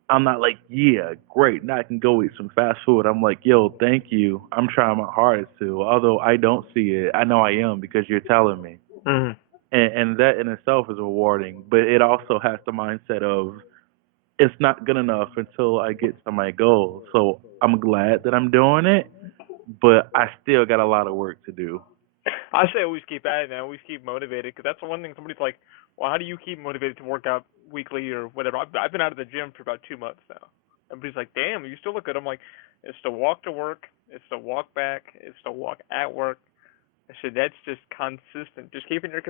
I'm not like, yeah, great. Now I can go eat some fast food. I'm like, yo, thank you. I'm trying my hardest to. Although I don't see it, I know I am because you're telling me. Mm-hmm. And that in itself is rewarding. But it also has the mindset of it's not good enough until I get to my goal. So I'm glad that I'm doing it, but I still got a lot of work to do. I say always keep at it, man. Always keep motivated, because that's the one thing somebody's like, well, how do you keep motivated to work out weekly or whatever? I've been out of the gym for about 2 months now. Everybody's like, damn, you still look good. I'm like, it's to walk to work, it's to walk back, it's to walk at work. I said, that's just consistent. Just keeping your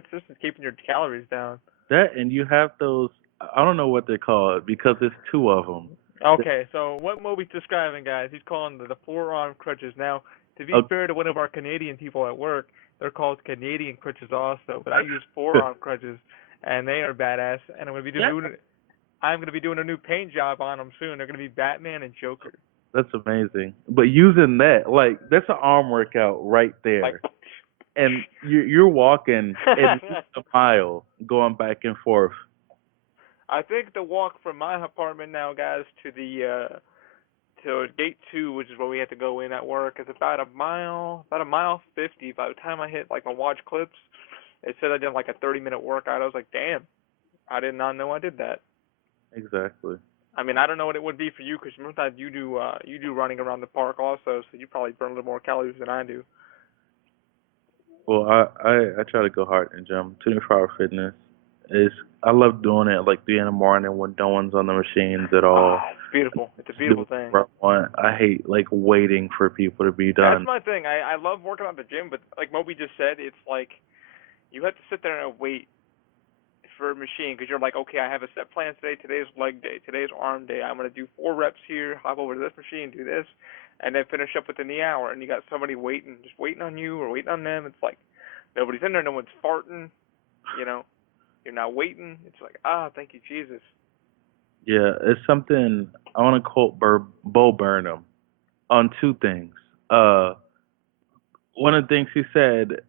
calories down. That and you have those, I don't know what they're called because there's two of them. Okay, so what Moby's describing, guys, he's calling the forearm crutches. Now, to be fair to one of our Canadian people at work, they're called Canadian crutches also, but I use forearm crutches, and they are badass. And I'm gonna be doing a new paint job on them soon. They're gonna be Batman and Joker. That's amazing. But using that, like, that's an arm workout right there. Like, and you're walking at least a mile going back and forth. I think the walk from my apartment now, guys, to the to gate 2, which is where we have to go in at work, is about a mile 50. By the time I hit like my watch clips, it said I did like a 30-minute workout. I was like, damn, I did not know I did that. Exactly. I mean, I don't know what it would be for you, because sometimes you do running around the park also, so you probably burn a little more calories than I do. Well, I try to go hard in the gym. 24-hour fitness I love doing it like 3 in the morning when no one's on the machines at all. It's beautiful. It's a beautiful thing. I hate like waiting for people to be done. That's my thing. I love working out at the gym, but like Moby just said, it's like you have to sit there and wait for a machine, because you're like, okay, I have a set plan today. Today's leg day. Today's arm day. I'm going to do 4 reps here, hop over to this machine, do this, and then finish up within the hour. And you got somebody just waiting on you or waiting on them. It's like nobody's in there. No one's farting. You're not waiting. It's like, thank you, Jesus. Yeah, it's something I want to quote Bo Burnham on 2 things. One of the things he said,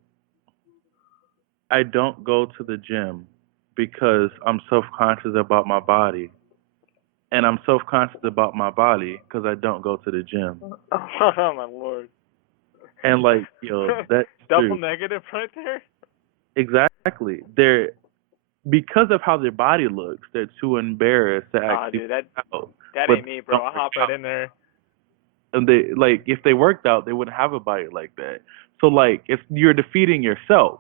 I don't go to the gym because I'm self-conscious about my body. And I'm self-conscious about my body because I don't go to the gym. Oh, my Lord. And like, that's double true. Negative right there? Exactly. Because of how their body looks, they're too embarrassed to actually dude, that out. ain't me, bro. I'll hop right in there. And they like if they worked out, they wouldn't have a body like that. So like if you're defeating yourself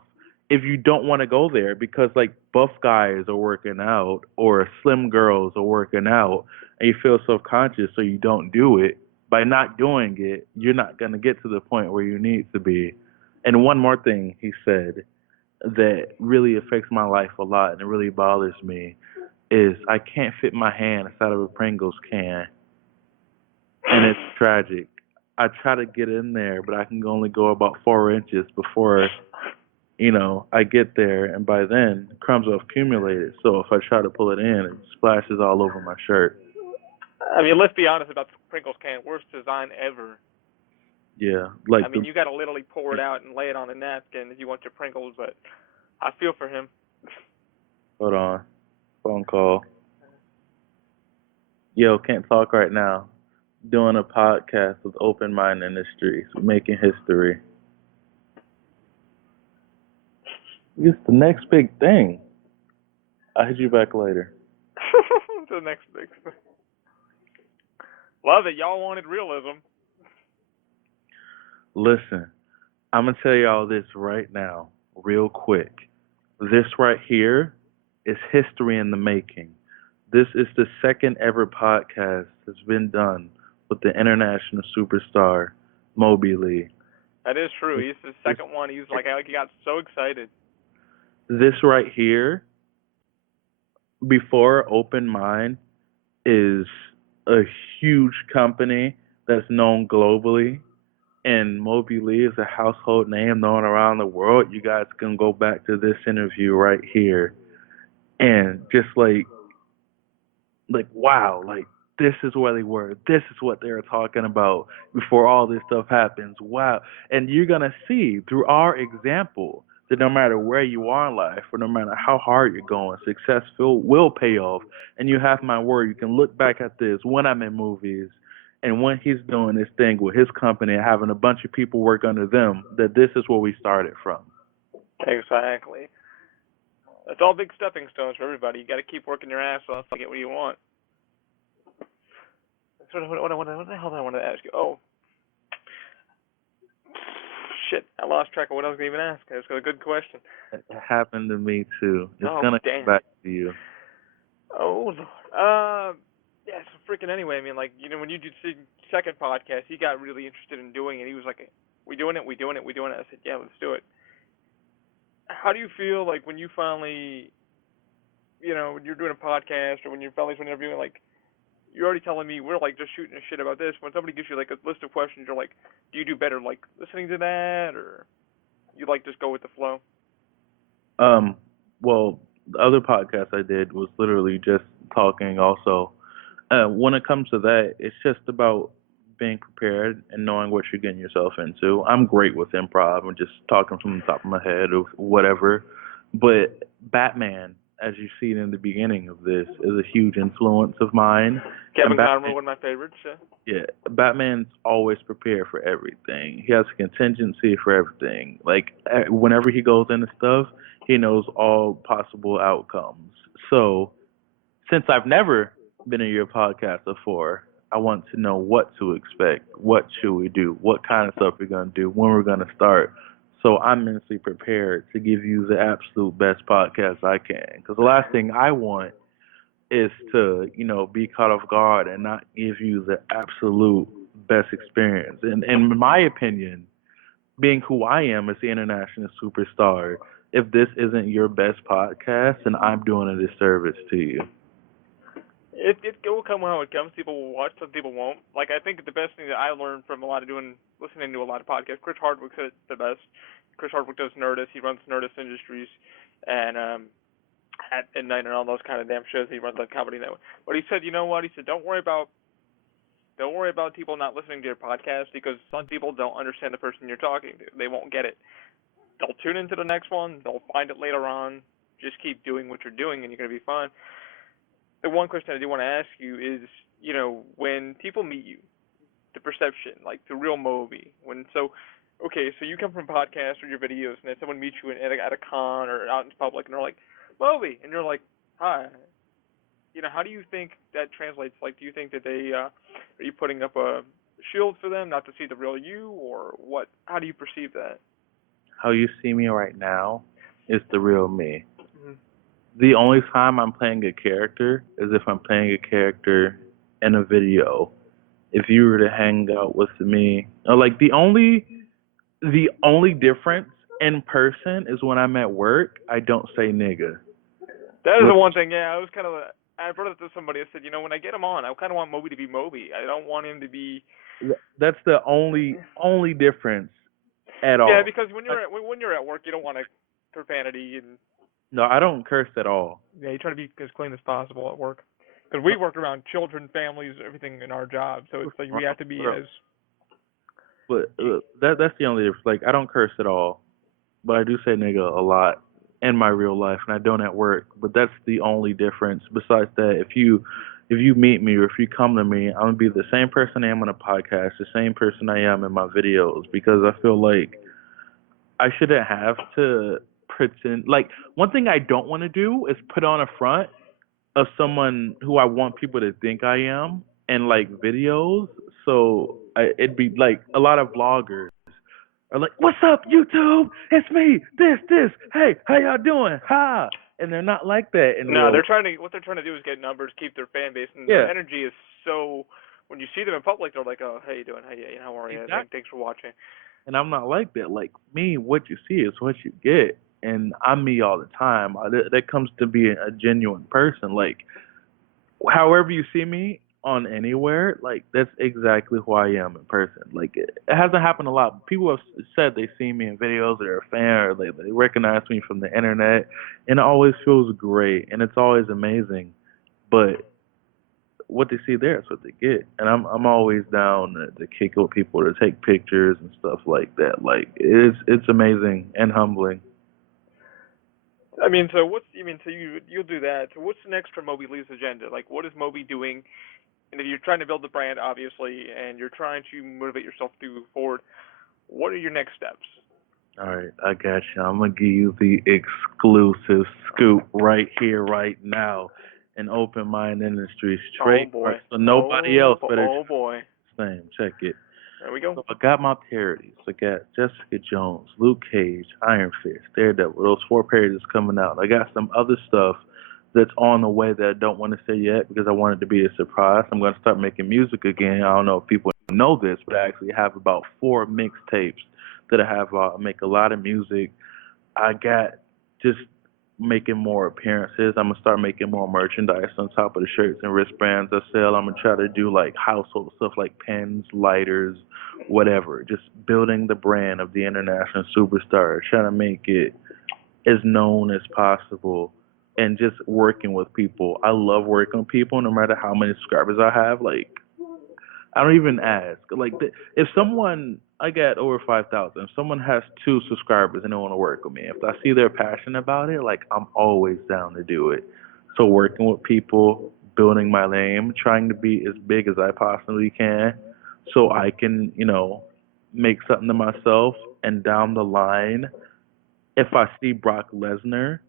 if you don't want to go there because like buff guys are working out or slim girls are working out and you feel self-conscious so you don't do it. By not doing it, you're not going to get to the point where you need to be. And one more thing he said that really affects my life a lot and it really bothers me is I can't fit my hand inside of a Pringles can, and it's tragic. I try to get in there, but I can only go about 4 inches before I get there, and by then crumbs have accumulated. So if I try to pull it in, it splashes all over my shirt. I mean, let's be honest about the Pringles can. Worst design ever. Yeah, like I mean, you got to literally pour it out and lay it on a napkin if you want your Pringles, but I feel for him. Hold on, phone call. Yo, can't talk right now. Doing a podcast with Open Mind Industries, making history. It's the next big thing. I'll hit you back later. The next big thing. Love it. Y'all wanted realism. Listen, I'm going to tell y'all this right now, real quick. This right here is history in the making. This is the second ever podcast that's been done with the international superstar, Moby Ley. That is true. He's the second one. He was like he got so excited. This right here, before Open Mind, is a huge company that's known globally. And Moby Ley is a household name known around the world. You guys can go back to this interview right here. And just like wow, like this is where they were. This is what they were talking about before all this stuff happens. Wow. And you're going to see through our example that no matter where you are in life or no matter how hard you're going, success will pay off. And you have my word. You can look back at this when I'm in movies and when he's doing this thing with his company and having a bunch of people work under them, that this is where we started from. Exactly. It's all big stepping stones for everybody. You got to keep working your ass off to get what you want. What the hell did I want to ask you? Oh, shit! I lost track of what I was going to even ask. It's a good question. It happened to me too. It's gonna damn. come back to you. Oh, yeah. So freaking anyway. I mean, like when you did the second podcast, he got really interested in doing it. He was like, "We doing it? We doing it? We doing it?" I said, "Yeah, let's do it." How do you feel like when you finally, when you're doing a podcast or when you're finally interviewing, like, you're already telling me we're like just shooting a shit about this. When somebody gives you like a list of questions, you're like, do you do better like listening to that, or you like just go with the flow? Well, the other podcast I did was literally just talking also. When it comes to that, it's just about being prepared and knowing what you're getting yourself into. I'm great with improv and just talking from the top of my head or whatever. But Batman, as you see in the beginning of this, is a huge influence of mine. Kevin Conroy, one of my favorites. Yeah, Batman's always prepared for everything. He has a contingency for everything. Like whenever he goes into stuff, he knows all possible outcomes. So, since I've never been in your podcast before, I want to know what to expect. What should we do? What kind of stuff we're going to do? When we're going to start? So I'm mentally prepared to give you the absolute best podcast I can. Because the last thing I want is to, be caught off guard and not give you the absolute best experience. And in my opinion, being who I am as the international superstar, if this isn't your best podcast, then I'm doing a disservice to you. It will come how it comes. People will watch, some people won't. Like, I think the best thing that I learned from listening to a lot of podcasts, Chris Hardwick said it the best. Chris Hardwick does Nerdist. He runs Nerdist Industries and at Midnight and all those kind of damn shows. He runs that comedy network. But he said, you know what? He said, don't worry about people not listening to your podcast, because some people don't understand the person you're talking to. They won't get it. They'll tune into the next one. They'll find it later on. Just keep doing what you're doing, and you're going to be fine. The one question I do want to ask you is, when people meet you, the perception, like the real Moby, so you come from podcasts or your videos, and then someone meets you at a con or out in public, and they're like, Moby, and you're like, hi. How do you think that translates? Like, do you think that they are you putting up a shield for them not to see the real you, or what? How do you perceive that? How you see me right now is the real me. Mm-hmm. The only time I'm playing a character is if I'm playing a character in a video. If you were to hang out with me, like the only difference in person is when I'm at work, I don't say nigga. That is the With one thing. Yeah, I was kind of. I brought it to somebody. I said, when I get him on, I kind of want Moby to be Moby. I don't want him to be. that's the only difference at Yeah, all. because when you're at work, you don't want to profanity and No, I don't curse at all. yeah, you try to be as clean as possible at work. Because we work around children, families, everything in our job, so it's like we have to be as. But that's the only difference. Like I don't curse at all, but I do say nigga a lot in my real life, and I don't at work. But that's the only difference. Besides that, if you meet me or if you come to me, I'm gonna be the same person I am on a podcast, the same person I am in my videos, because I feel like I shouldn't have to pretend. Like one thing I don't want to do is put on a front of someone who I want people to think I am in like videos. So it'd be like a lot of vloggers are like, "What's up, YouTube? It's me. This. Hey, how y'all doing? Ha!" And they're not like that in No, real. what they're trying to do is get numbers, keep their fan base, and their Yeah, energy is so. When you see them in public, they're like, "Oh, how you doing? How are you? exactly. Thanks for watching." And I'm not like that. Like me, what you see is what you get. And I'm me all the time. That comes to be a genuine person. Like however you see me on anywhere, like that's exactly who I am in person. Like it hasn't happened a lot. People have said they see me in videos or they're a fan or they recognize me from the internet, and it always feels great and it's always amazing. But what they see there is what they get, and I'm always down to kick with people, to take pictures and stuff like that. Like it's amazing and humbling. I mean, so what's? I mean, so you'll do that. So what's next for Moby Lee's agenda? Like, what is Moby doing? And if you're trying to build the brand, obviously, and you're trying to motivate yourself to move forward, what are your next steps? All right, I got you. I'm gonna give you the exclusive scoop right here, right now. An open mind industry Oh straight, boy. so nobody else better Oh boy. same. Check it. There we go. So I got my parodies. I got Jessica Jones, Luke Cage, Iron Fist, Daredevil. Those 4 parodies coming out. I got some other stuff that's on the way that I don't want to say yet because I want it to be a surprise. I'm going to start making music again. I don't know if people know this, but I actually have about 4 mixtapes that I have. Make a lot of music. I got just making more appearances. I'm gonna start making more merchandise on top of the shirts and wristbands I sell. I'm gonna try to do like household stuff like pens, lighters, whatever. Just building the brand of the international superstar, trying to make it as known as possible, and just working with people. I love working with people, no matter how many subscribers I have. Like I don't even ask. Like, if someone, I got over 5,000. If someone has 2 subscribers and they want to work with me, if I see they're passionate about it, like, I'm always down to do it. So, working with people, building my name, trying to be as big as I possibly can so I can, make something to myself. And down the line, if I see Brock Lesnar,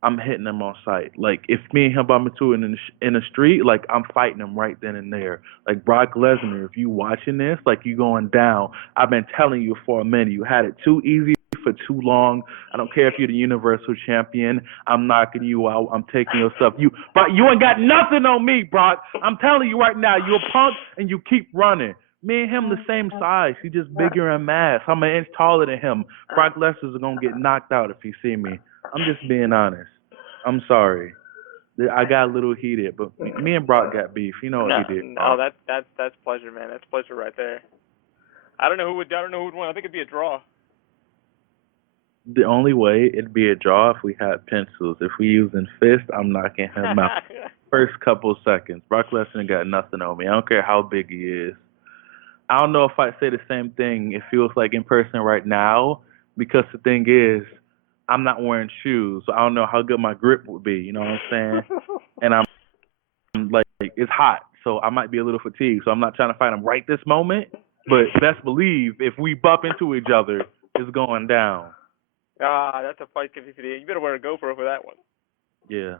I'm hitting him on sight. Like if me and him bump into it in the street, like I'm fighting him right then and there. Like Brock Lesnar, if you watching this, like you going down. I've been telling you for a minute. You had it too easy for too long. I don't care if you're the Universal Champion. I'm knocking you out. I'm taking your stuff. But you ain't got nothing on me, Brock. I'm telling you right now. You're a punk and you keep running. Me and him the same size. He just bigger in mass. I'm an inch taller than him. Brock Lesnar's gonna get knocked out if he see me. I'm just being honest. I'm sorry. I got a little heated, but me and Brock got beef. You know what he did. No, that's pleasure, man. That's pleasure right there. I don't know who would win. I think it'd be a draw. The only way it'd be a draw if we had pencils. If we using fists, I'm knocking him out. First couple seconds. Brock Lesnar got nothing on me. I don't care how big he is. I don't know if I'd say the same thing. It feels like in person right now, because the thing is, I'm not wearing shoes, so I don't know how good my grip would be. You know what I'm saying? And I'm like, it's hot, so I might be a little fatigued. So I'm not trying to fight him right this moment. But best believe, if we bump into each other, it's going down. That's a fight. You better wear a GoPro for that one. Yeah.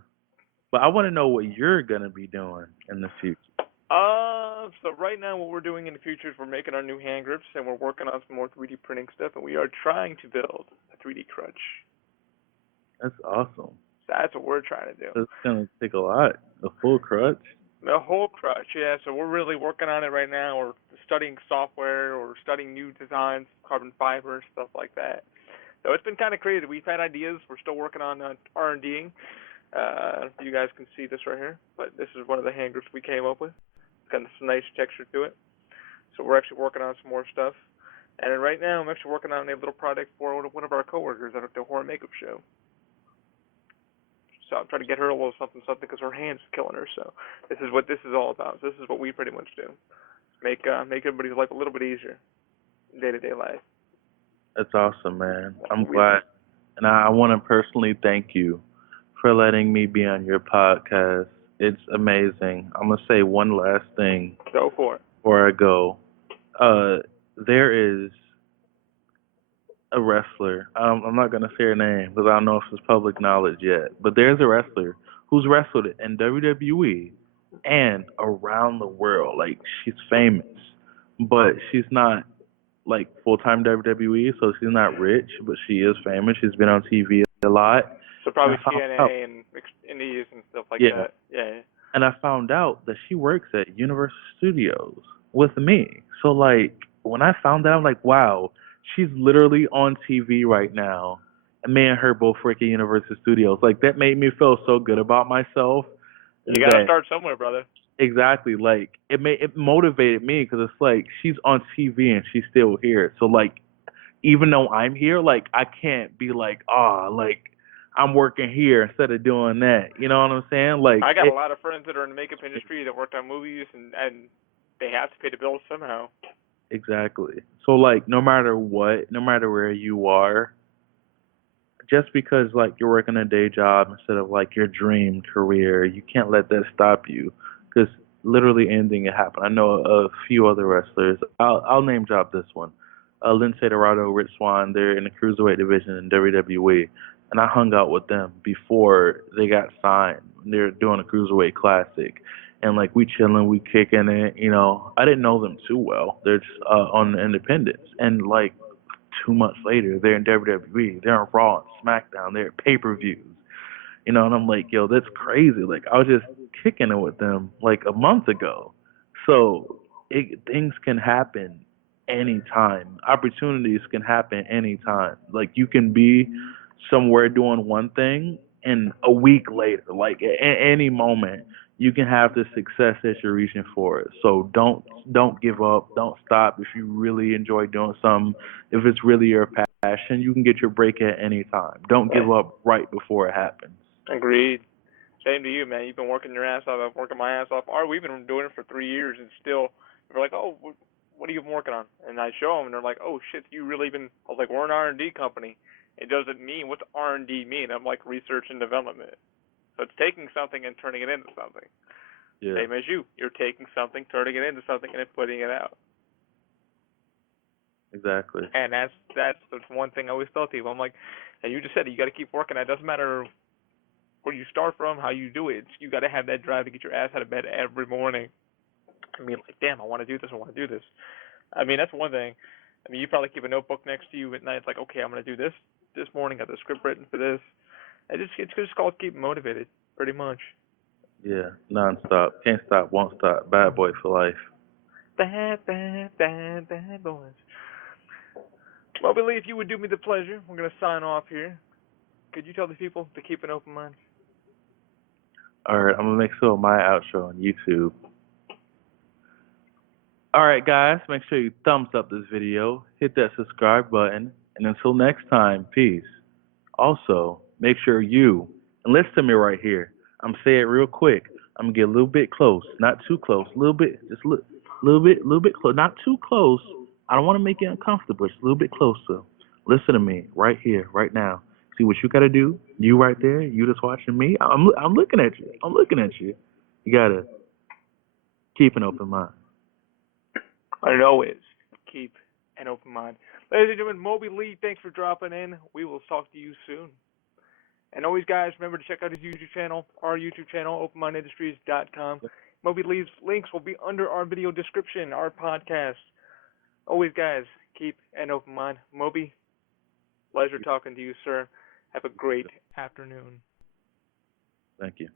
But I want to know what you're gonna be doing in the future. So right now what we're doing in the future is we're making our new hand grips and we're working on some more 3D printing stuff and we are trying to build a 3D crutch. That's awesome. So that's what we're trying to do. That's gonna take a lot. A full crutch. The whole crutch, yeah. So we're really working on it right now. We're studying software or studying new designs, carbon fiber, stuff like that. So it's been kind of crazy. We've had ideas. We're still working on R&Ding. You guys can see this right here, but this is one of the hand grips we came up with. It's got this nice texture to it. So we're actually working on some more stuff. And then right now I'm actually working on a little project for one of our coworkers at the horror makeup show. So I'm trying to get her a little something because her hand's killing her. So this is what this is all about. This is what we pretty much do. Make everybody's life a little bit easier, day-to-day life. That's awesome, man. I'm glad. And I want to personally thank you for letting me be on your podcast. It's amazing. I'm going to say one last thing Go for it. before I go. There is a wrestler. I'm not going to say her name because I don't know if it's public knowledge yet. But there's a wrestler who's wrestled in WWE and around the world. Like, she's famous, but she's not like full-time WWE, so she's not rich, but she is famous. She's been on TV a lot. So probably TNA and Indies and stuff like that. Yeah. And I found out that she works at Universal Studios with me. So, like, when I found out, I'm like, wow, she's literally on TV right now. And me and her both work at Universal Studios. Like, that made me feel so good about myself. You got to start somewhere, brother. Exactly. Like, it motivated me because it's like she's on TV and she's still here. So, like, even though I'm here, like, I can't be like, like, I'm working here instead of doing that. You know what I'm saying? Like, I got a lot of friends that are in the makeup industry that worked on movies and they have to pay the bills somehow. Exactly. So, like, no matter what, no matter where you are, just because, like, you're working a day job instead of, like, your dream career, you can't let that stop you because literally anything can happen. I know a few other wrestlers. I'll name drop this one. Lindsay Dorado, Rich Swann, they're in the Cruiserweight division in WWE. And I hung out with them before they got signed. They're doing a Cruiserweight Classic. And, like, we chilling, we kicking it, you know. I didn't know them too well. They're just on the independents. And, like, 2 months later, they're in WWE. They're on Raw and SmackDown. They're at pay-per-views. You know, and I'm like, yo, that's crazy. Like, I was just kicking it with them, like, a month ago. So things can happen anytime. Opportunities can happen anytime. Like, you can be somewhere doing one thing, and a week later, like, at any moment, you can have the success that you're reaching for. So don't give up. Don't stop. If you really enjoy doing something, if it's really your passion, you can get your break at any time. Don't give up right before it happens. Agreed. Same to you, man. You've been working your ass off. I've been working my ass off. We've been doing it for 3 years, and still, they're like, oh, what have you been working on? And I show them, and they're like, oh, shit, you really been, I was like, we're an R&D company. It doesn't mean, what's R&D mean? I'm like, research and development. So it's taking something and turning it into something. Yeah. Same as you. You're taking something, turning it into something, and then putting it out. Exactly. And that's the one thing I always tell people. I'm like, and you just said it, you got to keep working. It doesn't matter where you start from, how you do it. You got to have that drive to get your ass out of bed every morning. I mean, like, damn, I want to do this. I want to do this. I mean, that's one thing. I mean, you probably keep a notebook next to you at night. It's like, okay, I'm going to do this morning. Got the script written for this. It's just called keeping motivated, pretty much. Yeah, nonstop. Can't stop, won't stop. Bad boy for life. Bad boys. Moby Ley, if you would do me the pleasure, we're going to sign off here. Could you tell the people to keep an open mind? All right, I'm going to make sure my outro on YouTube. All right, guys, make sure you thumbs up this video, hit that subscribe button, and until next time, peace. Also, make sure and listen to me right here. I'm saying it real quick. I'm going to get a little bit close, not too close, a little bit, just a little bit close, not too close. I don't want to make you uncomfortable, just a little bit closer. Listen to me right here, right now. See what you got to do. You right there, you just watching me. I'm looking at you. I'm looking at you. You got to keep an open mind. And always keep an open mind. Ladies and gentlemen, Moby Ley, thanks for dropping in. We will talk to you soon. And always, guys, remember to check out his YouTube channel, our YouTube channel, openmindindustries.com. Moby Ley's links will be under our video description, our podcast. Always, guys, keep an open mind. Moby, pleasure talking to you, sir. Have a great afternoon. Thank you.